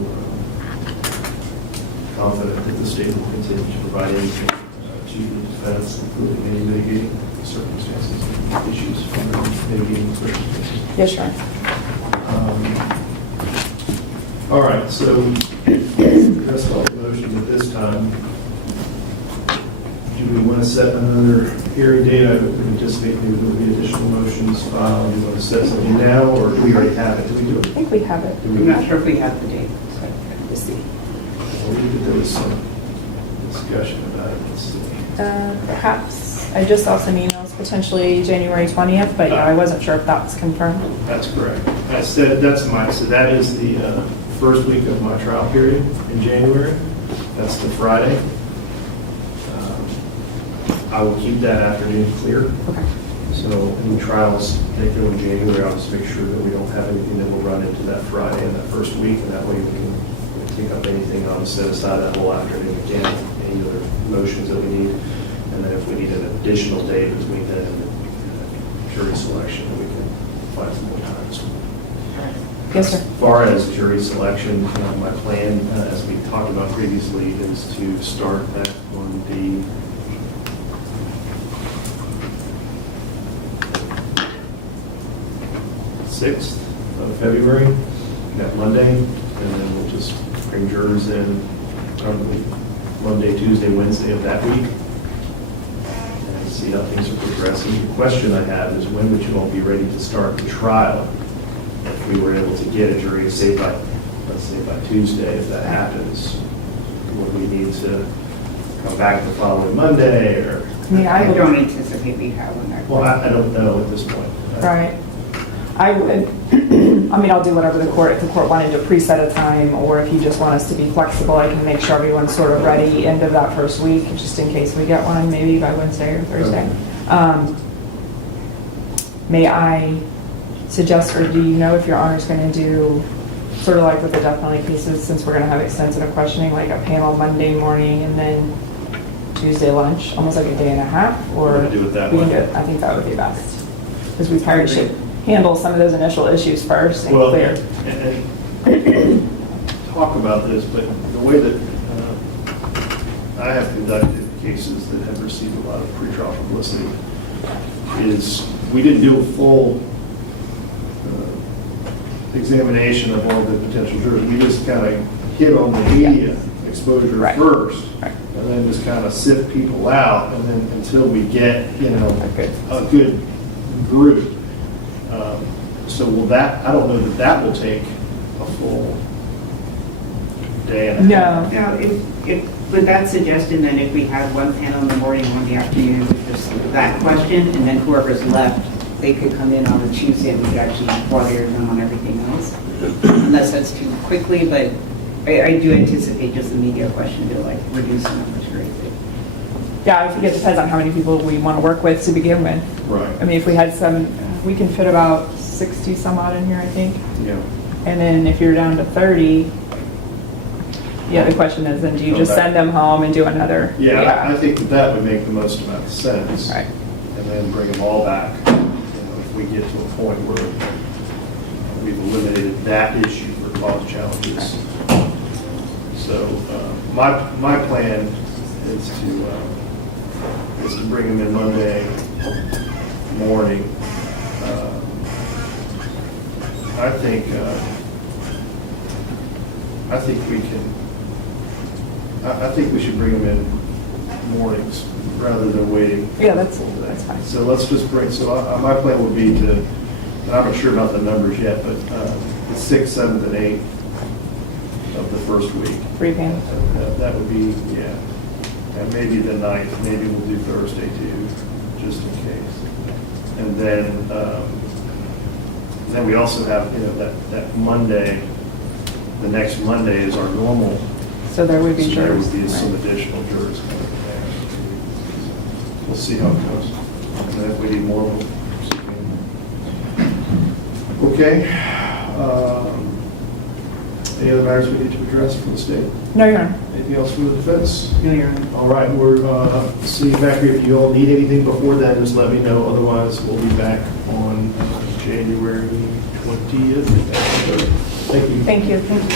confident that the state will continue to provide anything to the defense, including any mitigating circumstances and issues from mitigating circumstances. Yes, sure. All right, so that's all the motion at this time. Do we want to set another hearing date? I would anticipate maybe there will be additional motions filed. Do you want to set something now, or do we already have it? Do we do it? I think we have it. I'm not sure if we have the date, so I have to see. There was some discussion about it. Let's see. Perhaps. I just saw some emails, potentially January 20th, but yeah, I wasn't sure if that was confirmed. That's correct. So that is the first week of my trial period in January. That's the Friday. I will keep that afternoon clear. Okay. So any trials they go in January, I'll just make sure that we don't have anything that will run into that Friday and that first week, and that way we can take up anything. I'll set aside that whole afternoon again, any other motions that we need, and then if we need an additional day between then and the jury selection, we can find some more time. Yes, sir. As far as jury selection, my plan, as we talked about previously, is to start that on the 6th of February, that Monday, and then we'll just bring jurors in probably Monday, Tuesday, Wednesday of that week, and see how things are progressing. The question I have is, when would you all be ready to start the trial? If we were able to get a jury, let's say by Tuesday, if that happens, would we need to come back the following Monday, or? I don't anticipate we have one. Well, I don't know at this point. Right. I would, I'll do whatever if the court wanted to preset a time, or if you just want us to be flexible, I can make sure everyone's sort of ready end of that first week, just in case we get one, maybe by Wednesday or Thursday. Okay. May I suggest, or do you know if your Honor's going to do, sort of like with the death penalty cases, since we're going to have extensive questioning, like a panel Monday morning and then Tuesday lunch, almost like a day and a half, or we're do it that we way. can do it? I think that would be best, because we probably should handle some of those initial issues first and clear. And talk about this, but the way that I have conducted cases that have received a lot of pretrial publicity is we didn't do a full examination of all the potential jurors. We just kind of hit on the media exposure first, and then just kind of sift people out, and then until we get a good group. So will that? I don't know that will take a full day and a half. No. With that suggestion, then if we have one panel in the morning, one in the afternoon, just that question, and then whoever's left, they could come in on a Tuesday and we could actually inquire them on everything else. Unless that's too quickly, but I do anticipate just the media question to reduce the numbers greatly. Yeah, I think it depends on how many people we want to work with to begin with. Right. I mean, if we had we can fit about 60 some odd in here, I think. Yeah. And then if you're down to 30, the question is, then do you just send them home and do another? Yeah. I think that would make the most amount of sense. Right. And then bring them all back. If we get to a point where we've eliminated that issue for cause challenges. So my plan is to bring him in Monday morning. I think we should bring him in mornings rather than waiting. Yeah, that's fine. So let's just bring. So my plan would be to. And I'm not sure about the numbers yet, but the 6th, 7th, and 8th of the first week. 3 p.m. That would be, yeah. And maybe the 9th, maybe we'll do Thursday too, just in case. And then we also have, that Monday, the next Monday is our normal. So there would be so there jurors. would be some additional jurors coming in. We'll see how it goes. And then if we need more, we'll. Okay. Any other matters we need to address from the state? No, Your Honor. Anything else from the defense? No, Your Honor. All right, we're see you back here. If you all need anything before that, just let me know. Otherwise, we'll be back on January 20th. Thank you. Thank you. Thank you.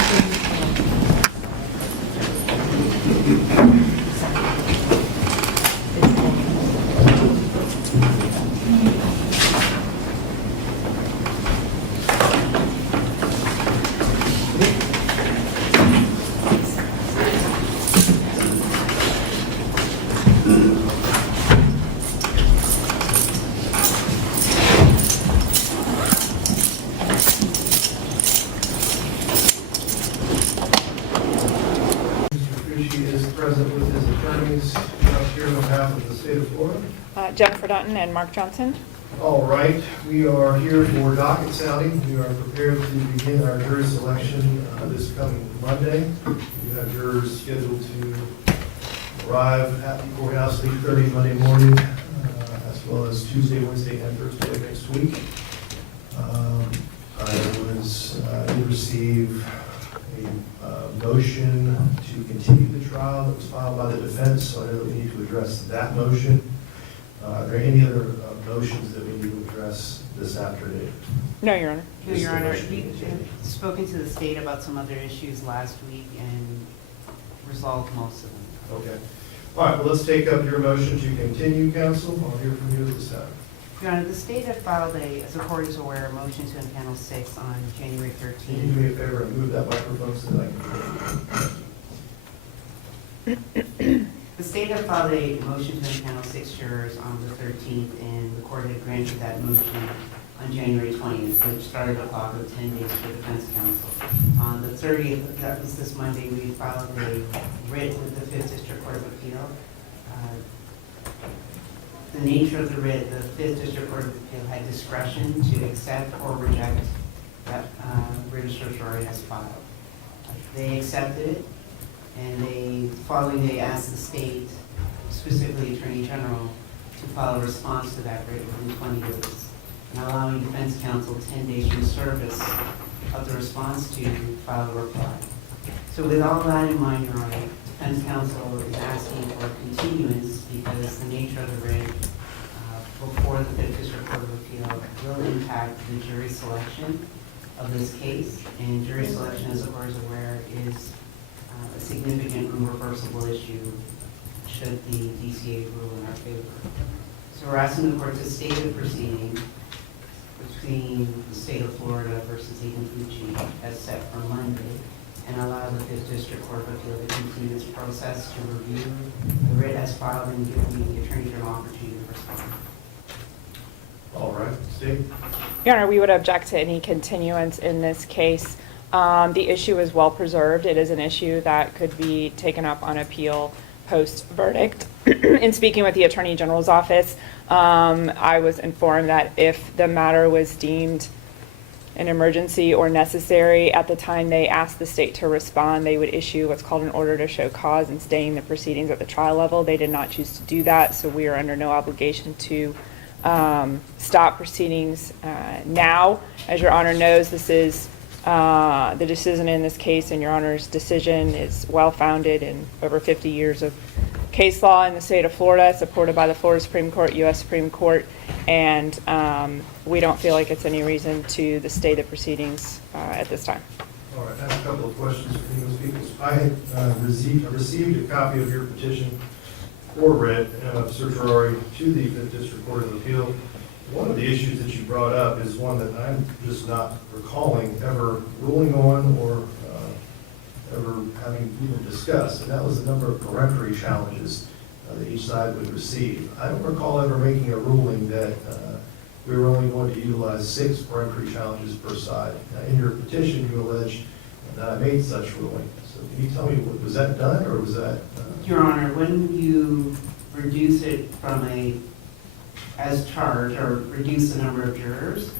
Jennifer Dutton and Mark Johnson. All right, we are here for docket sounding. We are prepared to begin our jury selection this coming Monday. We have jurors scheduled to arrive at the courthouse at 8:30 Monday morning, as well as Tuesday, Wednesday, and Thursday of next week. I did receive a motion to continue the trial that was filed by the defense, so I know that we need to address that motion. Are there any other motions that we need to address this afternoon? No, Your Honor. No, Your Honor. We've spoken to the state about some other issues last week and resolved most of them. Okay. All right, well, let's take up your motion to continue, counsel. I'll hear from you at this time. Your Honor, the state had filed as the court is aware, a motion to impanel 6 on January 13th. Can you do me a favor and move that microphone so that I can The state had filed a motion to impanel 6 jurors on the 13th, and the court had granted that motion on January 20th, which started a clock of 10 days for defense counsel. On the 30th, that was this Monday, we filed a writ with the 5th District Court of Appeal. The nature of the writ, the 5th District Court of Appeal had discretion to accept or reject that writ of certiorari as filed. They accepted it. And following they asked the state, specifically Attorney General, to file a response to that writ within 20 days, and allowing defense counsel 10 days from service of the response to file a reply. So with all that in mind, Your Honor, defense counsel is asking for continuance because the nature of the writ before the 5th District Court of Appeal will impact the jury selection of this case. And jury selection, as the court is aware, is a significant irreversible issue should the DCA rule in our favor. So we're asking the court to stay the proceeding between the state of Florida versus Aiden Fucci as set for Monday, and allow the 5th District Court of Appeal to continue this process to review the writ as filed and give the Attorney General opportunity to respond. All right, Steve. Your Honor, we would object to any continuance in this case. The issue is well preserved. It is an issue that could be taken up on appeal post-verdict. In speaking with the Attorney General's office, I was informed that if the matter was deemed an emergency or necessary, at the time they asked the state to respond, they would issue what's called an order to show cause and staying the proceedings at the trial level. They did not choose to do that, so we are under no obligation to stop proceedings now. As Your Honor knows, this is the decision in this case, and Your Honor's decision is well-founded in over 50 years of case law in the state of Florida, supported by the Florida Supreme Court, U.S. Supreme Court, and we don't feel like it's any reason to stay the proceedings at this time. All right, I have a couple of questions for you, Ms. Peoples. I had received a copy of your petition for writ of certiorari to the 5th District Court of Appeal. One of the issues that you brought up is one that I'm just not recalling ever ruling on or ever having even discussed, and that was the number of peremptory challenges that each side would receive. I don't recall ever making a ruling that we were only going to utilize 6 peremptory challenges per side. Now, in your petition, you allege that I made such ruling. So can you tell me, was that done, or was that? Your Honor, when you reduce it from as charged, or reduce the number of jurors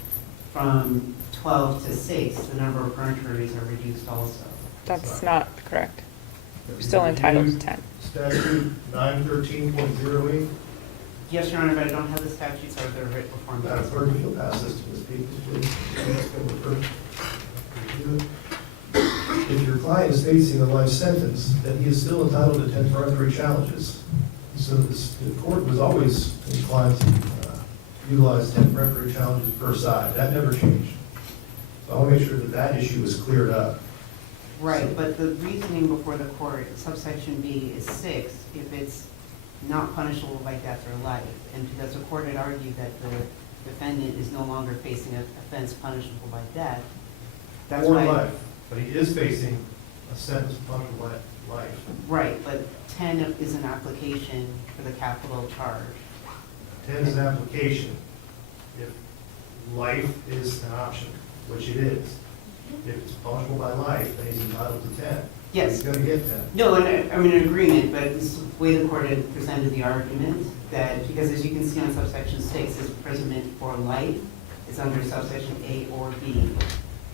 from 12 to 6, the number of peremptories are reduced also. That's not correct. We're still entitled to 10. Statute 913.08. Yes, Your Honor, but I don't have the statutes or the writ before me. Madam Clerk, if you'll pass this to Ms. Peoples, please. If your client is facing a life sentence, then he is still entitled to 10 peremptory challenges. So the court was always inclined to utilize 10 peremptory challenges per side. That never changed. So I want to make sure that that issue is cleared up. Right, but the reasoning before the court, subsection B is 6, if it's not punishable by death or life. And because the court had argued that the defendant is no longer facing an offense punishable by death, that's or why. Life, but he is facing a sentence punishable by life. Right, but 10 is an application for the capital charge. 10 is an application if life is an option, which it is. If it's punishable by life, then he's entitled to 10. Yes. He's going to get 10. No, and I'm in agreement, but it's the way the court had presented the argument that, because as you can see on subsection 6, is imprisonment for life is under subsection A or B.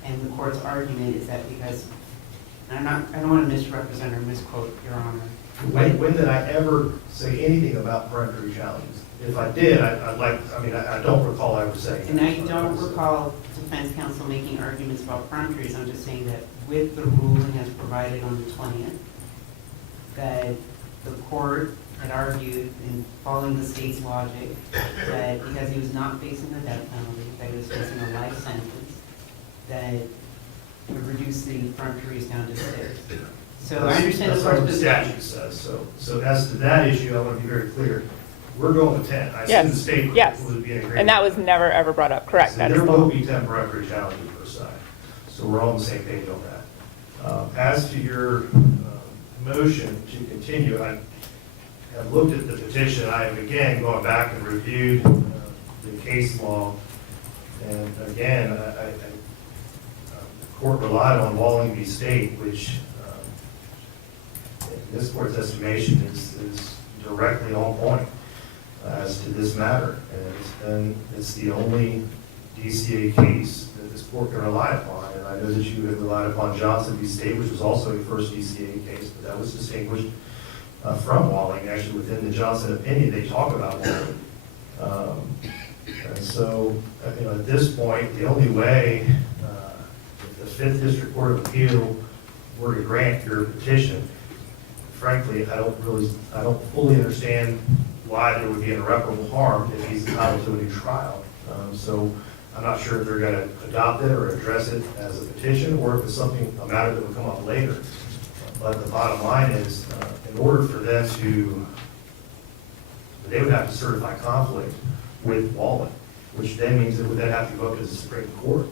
And the court's argument is that because, and I don't want to misrepresent or misquote, Your Honor. When did I ever say anything about peremptory challenges? If I did, I don't recall ever saying And that. I don't recall defense counsel making arguments about peremptories. I'm just saying that with the ruling as provided on the 20th, that the court had argued, in following the state's logic, that because he was not facing the death penalty, that he was facing a life sentence, that would reduce the peremptories down to 6. So I understand that's the court's what the position. statute says. So as to that issue, I want to be very clear. We're going with 10. I Yes. assume the state Yes. would be in agreement. And that was never ever brought up. Correct. So That is there the will law. be 10 peremptory challenges per side. So we're all on the same page on that. As to your motion to continue, I have looked at the petition. I have again gone back and reviewed the case law. And again, the court relied on Walling v. State, which in this court's estimation is directly on point as to this matter. And it's the only DCA case that this court can rely upon. And I know that you have relied upon Johnson v. State, which was also a first DCA case, but that was distinguished from Walling. Actually, within the Johnson opinion, they talk about Walling. And so, at this point, the only way if the 5th District Court of Appeal were to grant your petition, frankly, I don't fully understand why there would be an irreparable harm if he's entitled to a new trial. So I'm not sure if they're going to adopt it or address it as a petition, or if it's a matter that would come up later. But the bottom line is, in order for them they would have to certify conflict with Walling, which then means it would then have to go up to the Supreme Court.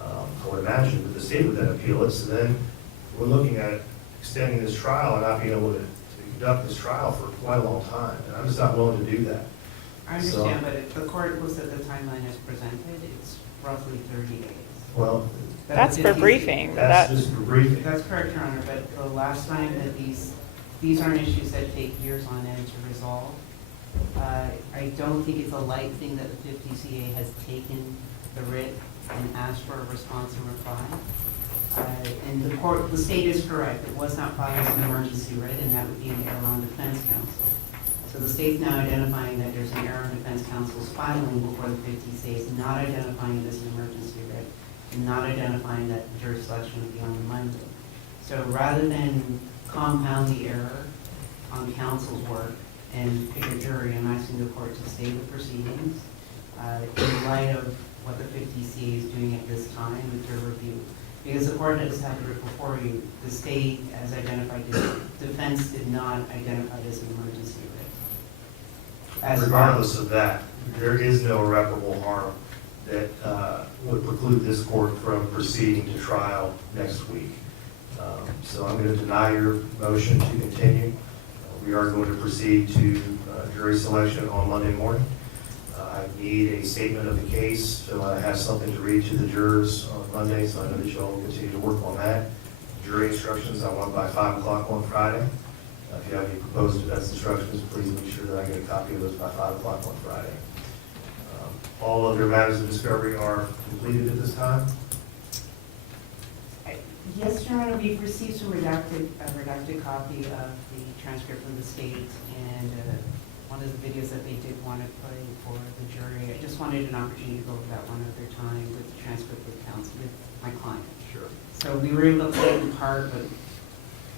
I would imagine that the state would then appeal it. So then we're looking at extending this trial and not being able to conduct this trial for quite a long time. And I'm just not willing to do that. I understand, but if the court looks at the timeline as presented, it's roughly 30 days. Well, That's for briefing. that's just for briefing. That's correct, Your Honor, but the last time that these aren't issues that take years on end to resolve. I don't think it's a light thing that the 5th DCA has taken the writ and asked for a response and reply. And the state is correct. It was not filed as an emergency writ, and that would be an error on defense counsel. So the state's now identifying that there's an error in defense counsel's filing before the 5th DCA is not identifying it as an emergency writ, and not identifying that jury selection would be on the Monday. So rather than compound the error on counsel's work and pick a jury, I'm asking the court to stay the proceedings in light of what the 5th DCA is doing at this time with your review. Because the court has had it before you, the state has identified, the defense did not identify it as an emergency rate. Regardless of that, there is no irreparable harm that would preclude this court from proceeding to trial next week. So I'm going to deny your motion to continue. We are going to proceed to jury selection on Monday morning. I need a statement of the case, so I have something to read to the jurors on Monday, so I know that you all will continue to work on that. Jury instructions, I want by 5 o'clock on Friday. If you have any proposed defense instructions, please make sure that I get a copy of those by 5 o'clock on Friday. All other matters of discovery are completed at this time. Yes, Your Honor, we've received a redacted copy of the transcript from the state and one of the videos that they did want to play for the jury. I just wanted an opportunity to go over that one other time with the transcript with counsel, with my client. Sure. So we were able to play it in part, but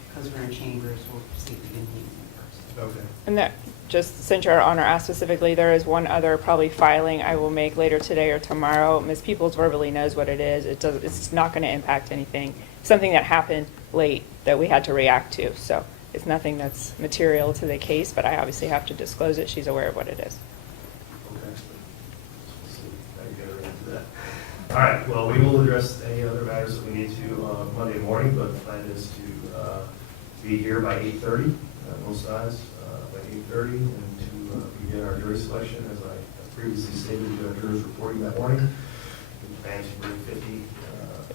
because we're in chambers, we'll see if we can hear it first. Okay. And that, just since Your Honor asked specifically, there is one other probably filing I will make later today or tomorrow. Ms. Peoples verbally knows what it is. It's not going to impact anything. Something that happened late that we had to react to. So it's nothing that's material to the case, but I obviously have to disclose it. She's aware of what it is. Okay. Let's see. I can get right into that. All right. Well, we will address any other matters that we need to Monday morning, but the plan is to be here by 8:30, both sides, by 8:30, and to begin our jury selection. As I previously stated, we have jurors reporting that morning. We plan to bring 50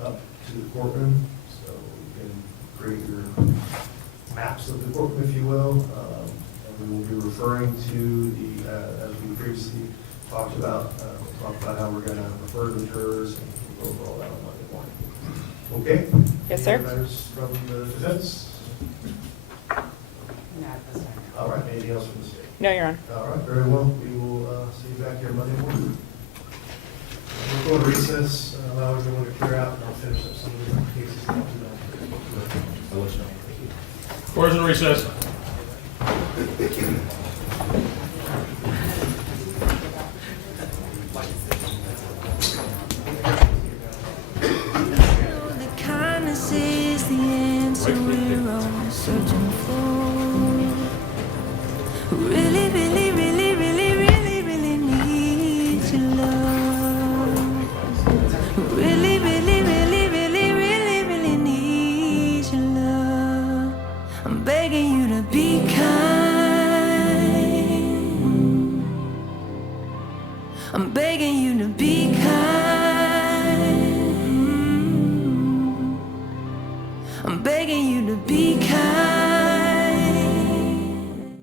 up to the courtroom, so you can create your maps of the courtroom, if you will. And we will be referring to the, as we previously talked about, we'll talk about how we're going to refer to the jurors, and we'll go over all that on Monday morning. Okay? Yes, sir. Any matters from the defense? Not this time. All right. Anything else from the state? No, Your Honor. All right. Very well. We will see you back here Monday morning. We'll go to recess, allow everyone to clear out, and I'll finish up some of the cases. I'll let you know. Court is in recess. The kindness is the answer we're all searching for. Really, really, really, really, really, really need your love. Really, really, really, really, really, really need your love. I'm begging you.